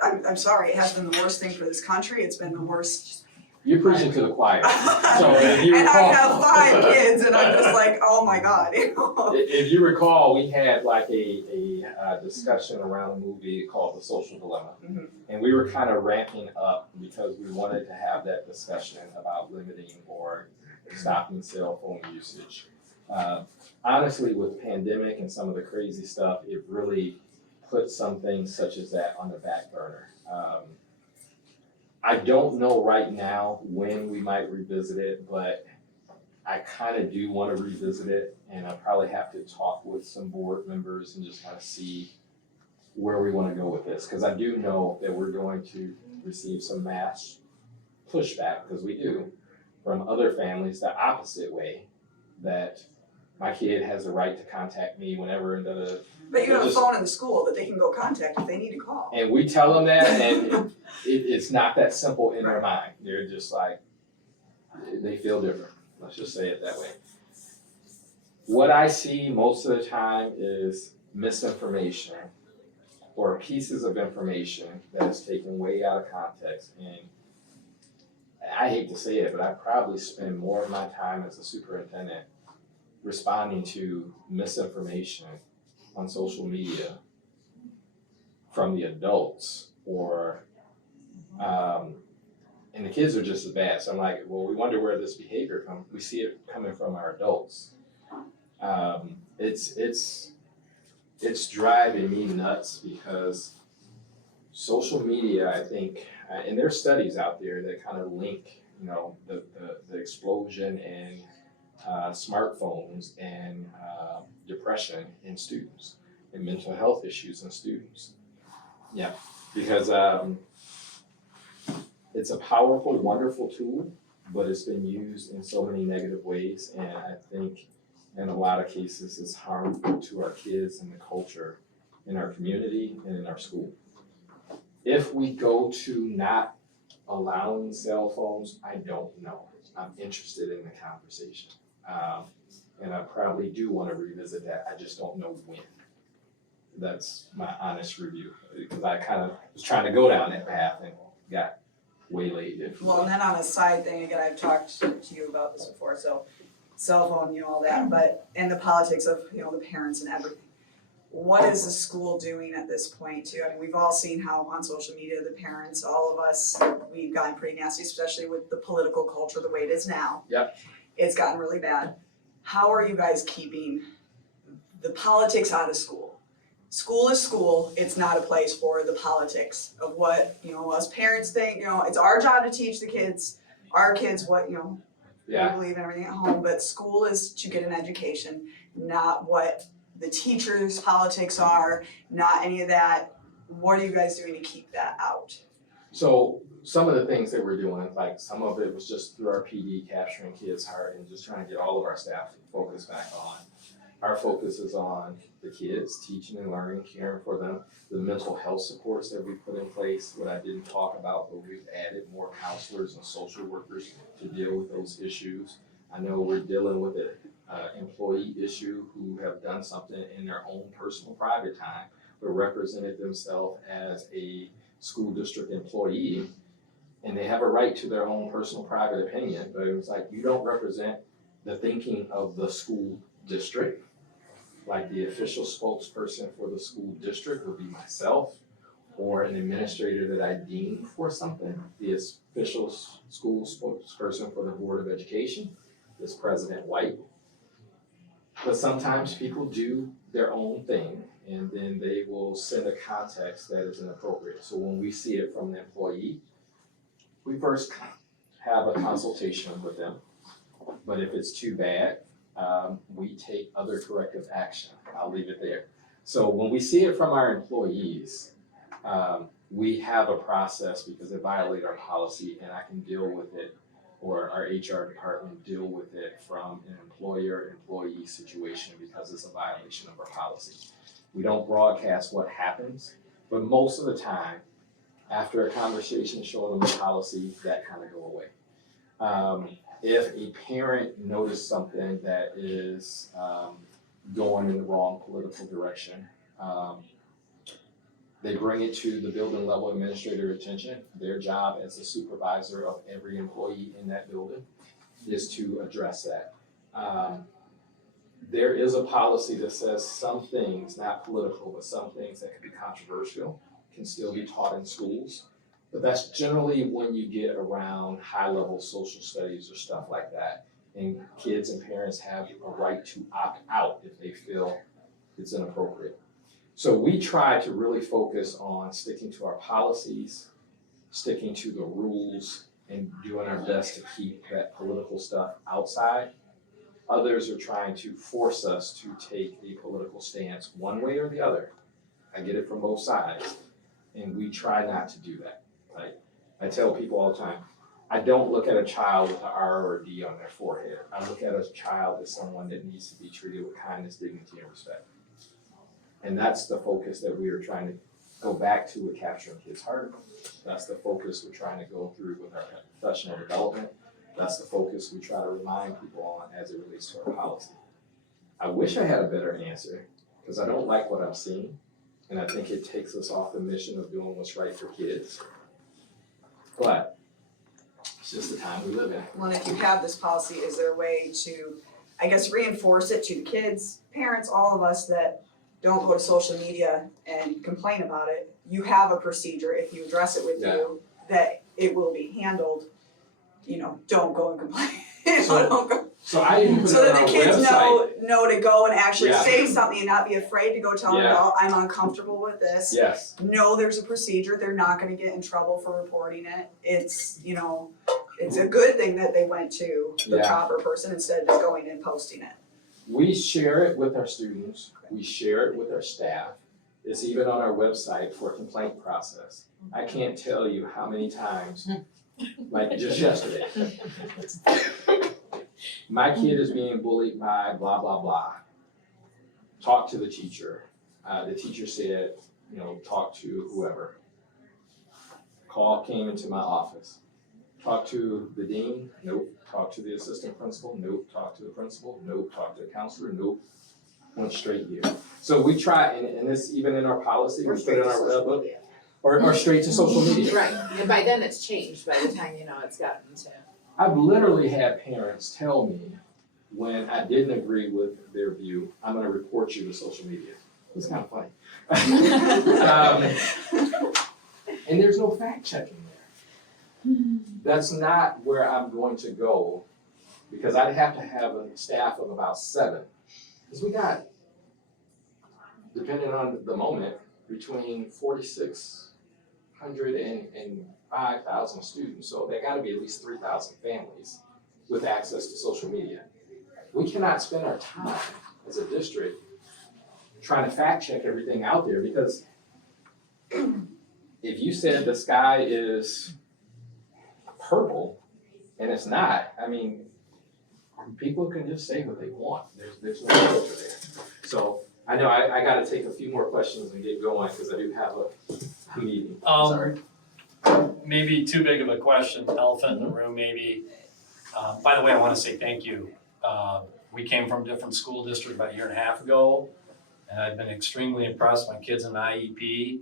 I'm sorry, it has been the worst thing for this country, it's been the worst. You're preaching to the choir. So if you And I recall, have 5 kids and I'm just like, oh my God. if you recall, we had like a discussion around a movie called The Social Dilemma. Mhm. And we were kind of ramping up because we wanted to have that discussion about limiting or stopping cell phone usage. Honestly, with pandemic and some of the crazy stuff, it really put some things such as that on the back burner. I don't know right now when we might revisit it, but I kind of do want to revisit it, and I probably have to talk with some board members and just kind of see where we want to go with this, because I do know that we're going to receive some mass pushback, because we do, from other families the opposite way, that my kid has the right to contact me whenever and But you have a phone in the school that they can go contact if they need to call. and we tell them that, and it's not that simple in their mind. They're just like, they feel different. Let's just say it that way. What I see most of the time is misinformation or pieces of information that is taken way out of context. And I hate to say it, but I probably spend more of my time as a superintendent responding to misinformation on social media from the adults, or and the kids are just as bad. So I'm like, well, we wonder where this behavior comes. We see it coming from our adults. It's driving me nuts because social media, I think, and there's studies out there that kind of link, the explosion in smartphones and depression in students and mental health issues in students. Yeah, because it's a powerful, wonderful tool, but it's been used in so many negative ways, and I think in a lot of cases it's harmful to our kids and the culture in our community and in our school. If we go to not allowing cell phones, I don't know. I'm interested in the conversation. And I probably do want to revisit that. I just don't know when. That's my honest review, because I kind of was trying to go down that path and got waylaid. Well, and then on a side thing, again, I've talked to you about this before, so cell phone, all that, but, and the politics of, the parents and everything. What is the school doing at this point too? I mean, we've all seen how on social media, the parents, all of us, we've gotten pretty nasty, especially with the political culture the way it is now. Yep. It's gotten really bad. How are you guys keeping the politics out of school? School is school, it's not a place for the politics of what, us parents think, it's our job to teach the kids, our kids what, Yeah. We believe in everything at home, but school is to get an education, not what the teachers' politics are, not any of that. What are you guys doing to keep that out? So some of the things that we're doing, like some of it was just through our PD capturing kids' heart and just trying to get all of our staff focused back on. Our focus is on the kids, teaching and learning, caring for them, the mental health supports that we put in place, what I didn't talk about, but we've added more counselors and social workers to deal with those issues. I know we're dealing with an employee issue who have done something in their own personal private time, but represented themselves as a school district employee, and they have a right to their own personal private opinion, but it was like, you don't represent the thinking of the school district. Like the official spokesperson for the school district would be myself, or an administrator that I deem for something. The official school spokesperson for the Board of Education is President White. But sometimes people do their own thing, and then they will send a context that is inappropriate. So when we see it from an employee, we first have a consultation with them. But if it's too bad, we take other corrective action. I'll leave it there. So when we see it from our employees, we have a process because they violate our policy, and I can deal with it, or our HR department deal with it from an employer-employee situation because it's a violation of our policy. We don't broadcast what happens, but most of the time, after a conversation showing them the policy, that kind of go away. If a parent noticed something that is going in the wrong political direction, they bring it to the building level administrator attention. Their job as a supervisor of every employee in that building is to address that. There is a policy that says some things, not political, but some things that could be controversial can still be taught in schools. But that's generally when you get around high-level social studies or stuff like that. And kids and parents have a right to opt out if they feel it's inappropriate. So we try to really focus on sticking to our policies, sticking to the rules, and doing our best to keep that political stuff outside. Others are trying to force us to take a political stance one way or the other. I get it from both sides, and we try not to do that. I tell people all the time, I don't look at a child with an R or a D on their forehead. I look at a child as someone that needs to be treated with kindness, dignity, and respect. And that's the focus that we are trying to go back to with Capturing Kids' Heart. That's the focus we're trying to go through with our professional development. That's the focus we try to remind people on as it relates to our policy. I wish I had a better answer, because I don't like what I'm seeing, and I think it takes us off the mission of doing what's right for kids. But it's just the time we live in. Well, if you have this policy, is there a way to, I guess, reinforce it to the kids, parents, all of us that don't go to social media and complain about it? You have a procedure, if you address it with you, that it will be handled. Don't go and complain. Don't go. So I even put So it that on the our kids website. know to go and actually Yeah. say something and not be afraid to go tell an Yeah. adult, I'm uncomfortable with this. Yes, No, there's a procedure, they're not gonna get in trouble for reporting it. It's a good thing that they went to the Yeah. proper person instead of just going and posting it. we share it with our students, we share it with our staff. It's even on our website for a complaint process. I can't tell you how many times, like just yesterday, my kid is being bullied by blah, blah, blah. Talk to the teacher. The teacher said, talk to whoever. Call came into my office. Talk to the dean? Nope. Talk to the assistant principal? Nope. Talk to the principal? Nope. Talk to the counselor? Nope. Went straight here. So we try, and this even in our policy, we put it in our red book, or straight to social media. Right, and by then it's changed, by the time, it's gotten to. I've literally had parents tell me when I didn't agree with their view, I'm gonna report you to social media. It's kind of funny. And there's no fact checking there. That's not where I'm going to go, because I'd have to have a staff of about 7. Because we got, depending on the moment, between 4,600 and 5,000 students. So there gotta be at least 3,000 families with access to social media. We cannot spend our time as a district trying to fact check everything out there, because if you said the sky is purple and it's not, I mean, people can just say what they want. There's no filter there. So I know I gotta take a few more questions and get going, because I do have a meeting. Sorry. Maybe too big of a question, elephant in the room maybe. By the way, I wanna say thank you. We came from a different school district about a year and a half ago, and I've been extremely impressed. My kids in the IEP.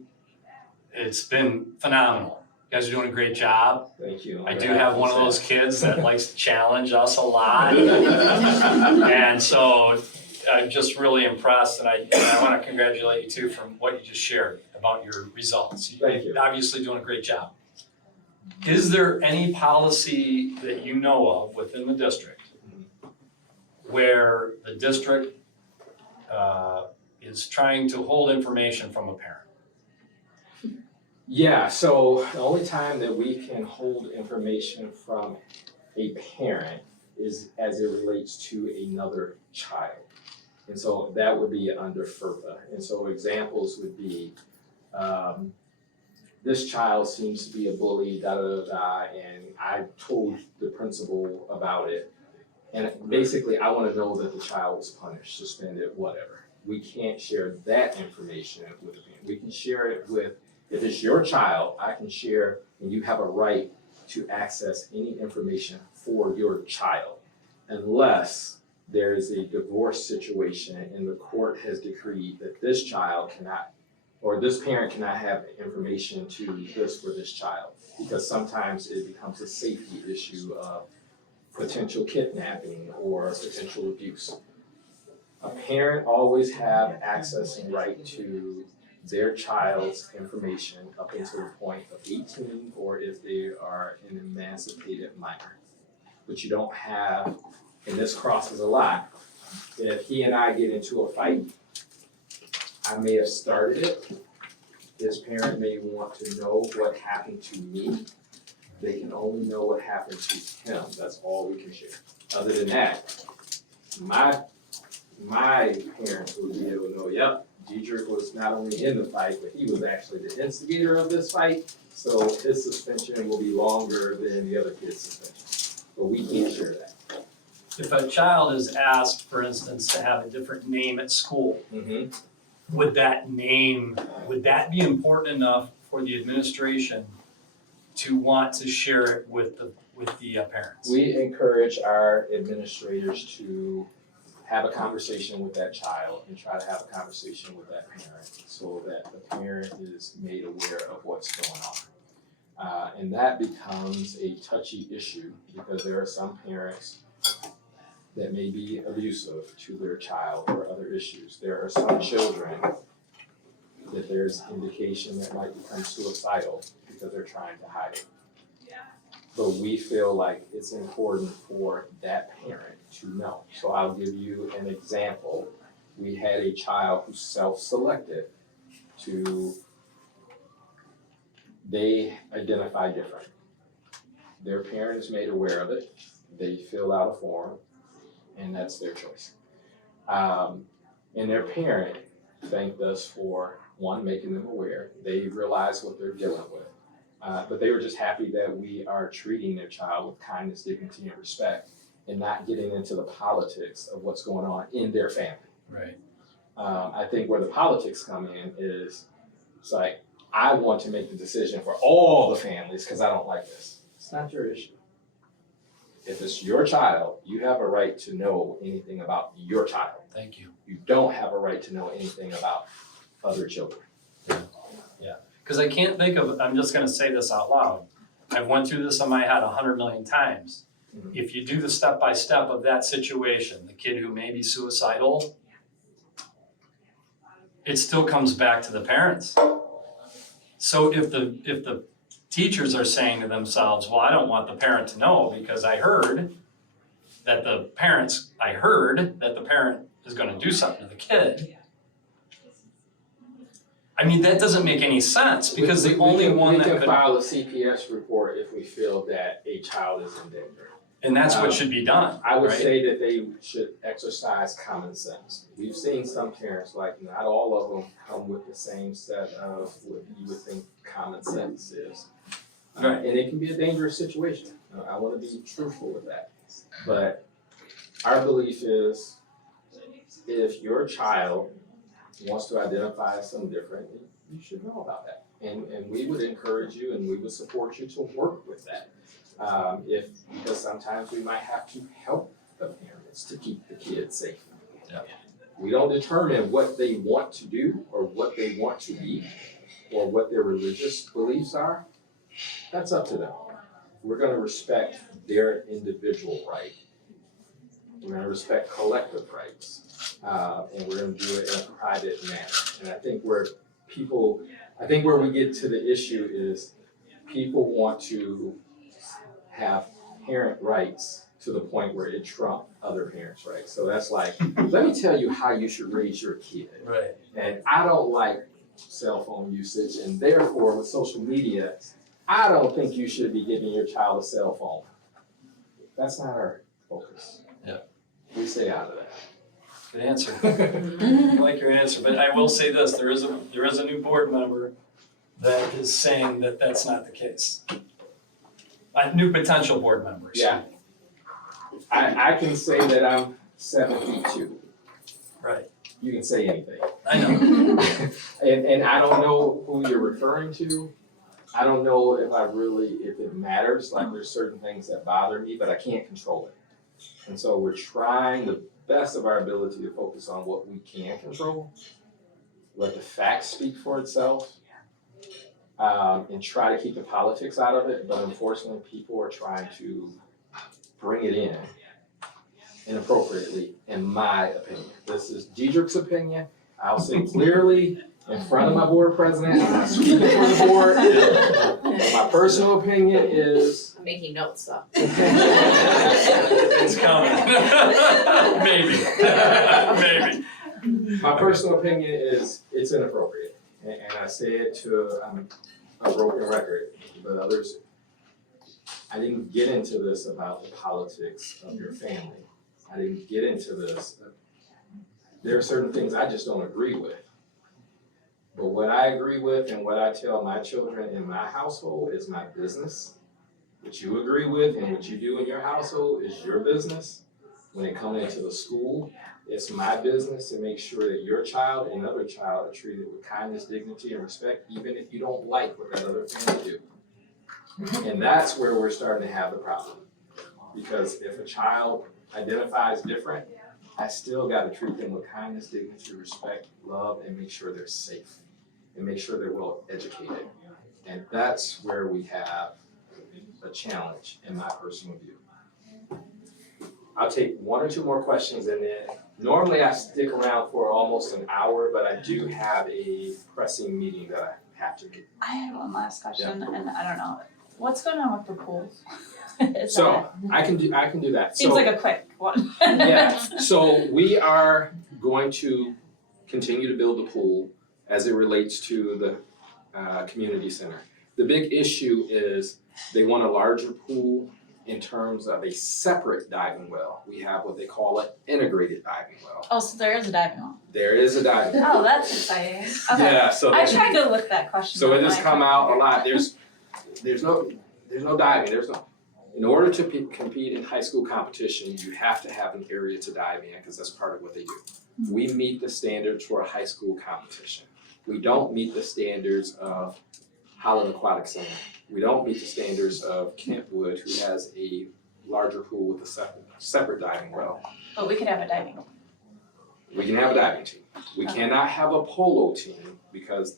It's been phenomenal. You guys are doing a great job. Thank you. I do have one of those kids that likes to challenge us a lot. And so I'm just really impressed, and I wanna congratulate you too from what you just shared about your results. Thank you. You're obviously doing a great job. Is there any policy that you know of within the district where the district is trying to hold information from a parent? Yeah, so the only time that we can hold information from a parent is as it relates to another child. And so that would be under FERPA. And so examples would be, this child seems to be a bully, da da da da, and I told the principal about it. And basically, I want to know that the child was punished, suspended, whatever. We can't share that information with the parent. We can share it with, if it's your child, I can share, and you have a right to access any information for your child, unless there is a divorce situation and the court has decreed that this child cannot, or this parent cannot have information to this for this child, because sometimes it becomes a safety issue of potential kidnapping or potential abuse. A parent always have access and right to their child's information up until the point of 18, or if they are an emancipated minor. But you don't have, and this crosses a lot, if he and I get into a fight, I may have started it. His parent may want to know what happened to me. They can only know what happened to him. That's all we can share. Other than that, my parents would be able to know, yep, Diedrich was not only in the fight, but he was actually the instigator of this fight. So his suspension will be longer than the other kid's suspension. But we can't share that. If a child is asked, for instance, to have a different name at school, would that be important enough for the administration to want to share it with the parents? We encourage our administrators to have a conversation with that child and try to have a conversation with that parent so that the parent is made aware of what's going on. And that becomes a touchy issue because there are some parents that may be abusive to their child or other issues. There are some children that there's indication that might become suicidal because they're trying to hide it. But we feel like it's important for that parent to know. So I'll give you an example. We had a child who self-selected they identify different. Their parent is made aware of it. They fill out a form, and that's their choice. And their parent thanked us for, one, making them aware. They realize what they're dealing with. But they were just happy that we are treating their child with kindness, dignity, and respect, and not getting into the politics of what's going on in their family. Right. I think where the politics come in is, it's like, I want to make the decision for all the families because I don't like this. It's not your issue. If it's your child, you have a right to know anything about your child. Thank you. You don't have a right to know anything about other children. Because I can't think of, I'm just gonna say this out loud. I've went through this in my head 100 million times. Mhm. If you do the step-by-step of that situation, the kid who may be suicidal, it still comes back to the parents. So if the teachers are saying to themselves, well, I don't want the parent to know because I heard that the parent is gonna do something to the kid. I mean, that doesn't make any sense because the only one that We can could. file a CPS report if we feel that a child is in danger. And that's what should be done, I would right? say that they should exercise common sense. We've seen some parents, like not all of them come with the same set of what you would think common sense is. Right. And it can be a dangerous situation. I wanna be truthful with that. But our belief is if your child wants to identify as something different, you should know about that. And we would encourage you and we would support you to work with that. Because sometimes we might have to help the parents to keep the kids safe. Yeah. We don't determine what they want to do or what they want to be or what their religious beliefs are. That's up to them. We're gonna respect their individual right. We're gonna respect collective rights. And we're gonna do it in a private manner. And I think where we get to the issue is people want to have parent rights to the point where it trumps other parents' rights. So that's like, let me tell you how you should raise your kid. Right. And I don't like cell phone usage, and therefore with social media, I don't think you should be giving your child a cell phone. That's not our focus. Yeah. We stay out of that. Good answer. I like your answer, but I will say this, there is a new board member that is saying that that's not the case. A new potential board member. Yeah. I can say that I'm 7'2". Right, You can say anything. I know. And I don't know who you're referring to. I don't know if it matters, like there's certain things that bother me, but I can't control it. And so we're trying the best of our ability to focus on what we can control, let the facts speak for itself, and try to keep the politics out of it, but unfortunately, people are trying to bring it in inappropriately, in my opinion. This is Diedrich's opinion. I'll say clearly in front of my board president, I'm not speaking for the board. My personal opinion is. I'm making notes though. It's coming. Maybe. My personal opinion is it's inappropriate, and I say it to a broken record, but others. I didn't get into this about the politics of your family. I didn't get into this. There are certain things I just don't agree with. But what I agree with and what I tell my children in my household is my business. What you agree with and what you do in your household is your business. When it comes into the school, it's my business to make sure that your child and another child are treated with kindness, dignity, and respect, even if you don't like what that other family do. And that's where we're starting to have the problem. Because if a child identifies different, I still gotta treat them with kindness, dignity, respect, love, and make sure they're safe. And make sure they're well educated. And that's where we have a challenge in my personal view. I'll take one or two more questions and then, normally I stick around for almost an hour, but I do have a pressing meeting that I have to get. I have one last question, and I don't know, what's going on with the pool? Is So, that- I can do that. Seems So- like a quick one. Yeah, so we are going to continue to build the pool as it relates to the community center. The big issue is they want a larger pool in terms of a separate diving well. We have what they call an integrated diving well. Oh, so there is a diving well. There is a diving well. Oh, that's exciting. Okay. Yeah, so I tried to look that question so up it has and I come couldn't out a figure lot. it There's no diving, in order to compete in high school competition, you have to have an area to dive in because that's part of what they do. We meet the standards for a high school competition. We don't meet the standards of Holland Aquatic Center. We don't meet the standards of Kentwood, who has a larger pool with a separate diving well. But we could have a diving. We can have a diving team. We cannot have a polo team because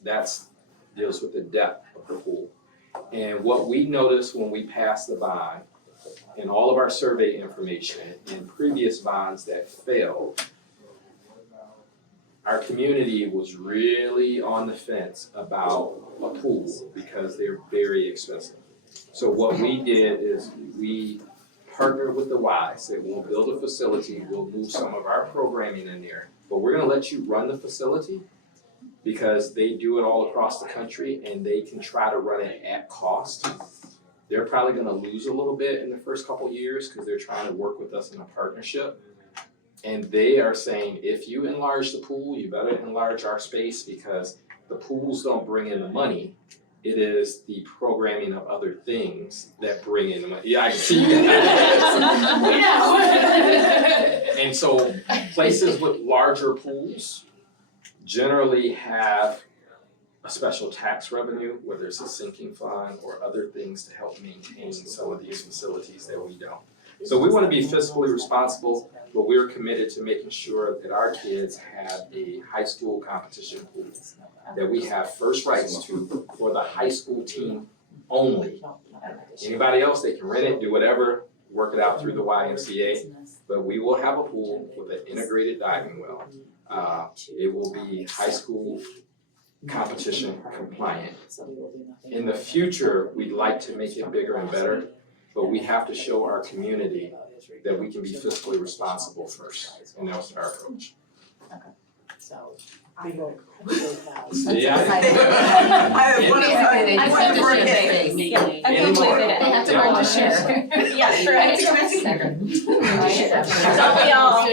deals with the depth of the pool. And what we noticed when we passed the bond, in all of our survey information, in previous bonds that failed, our community was really on the fence about a pool because they're very expensive. So what we did is we partnered with the Y, said we'll build a facility, we'll move some of our programming in there, but we're gonna let you run the facility because they do it all across the country and they can try to run it at cost. they're probably gonna lose a little bit in the first couple years because they're trying to work with us in a partnership. And they are saying, if you enlarge the pool, you better enlarge our space because the pools don't bring in the money. It is the programming of other things that bring in the money. Yeah, I see that. Yeah. And so places with larger pools generally have a special tax revenue, whether it's a sinking fund or other things to help maintain some of these facilities that we don't. So we want to be fiscally responsible, but we're committed to making sure that our kids have a high school competition pool that we have first rights to for the high school team only. Anybody else, they can rent it, do whatever, work it out through the YMCA, but we will have a pool with an integrated diving well. It will be high school competition compliant. In the future, we'd like to make it bigger and better, but we have to show our community that we can be fiscally responsible first, and that's our approach. So. I will. Yeah. I one of I one said of our to kids. share. Yeah, I Any completely more? get it. They have to Yeah. learn to share. Yeah, right. Second. Don't we all?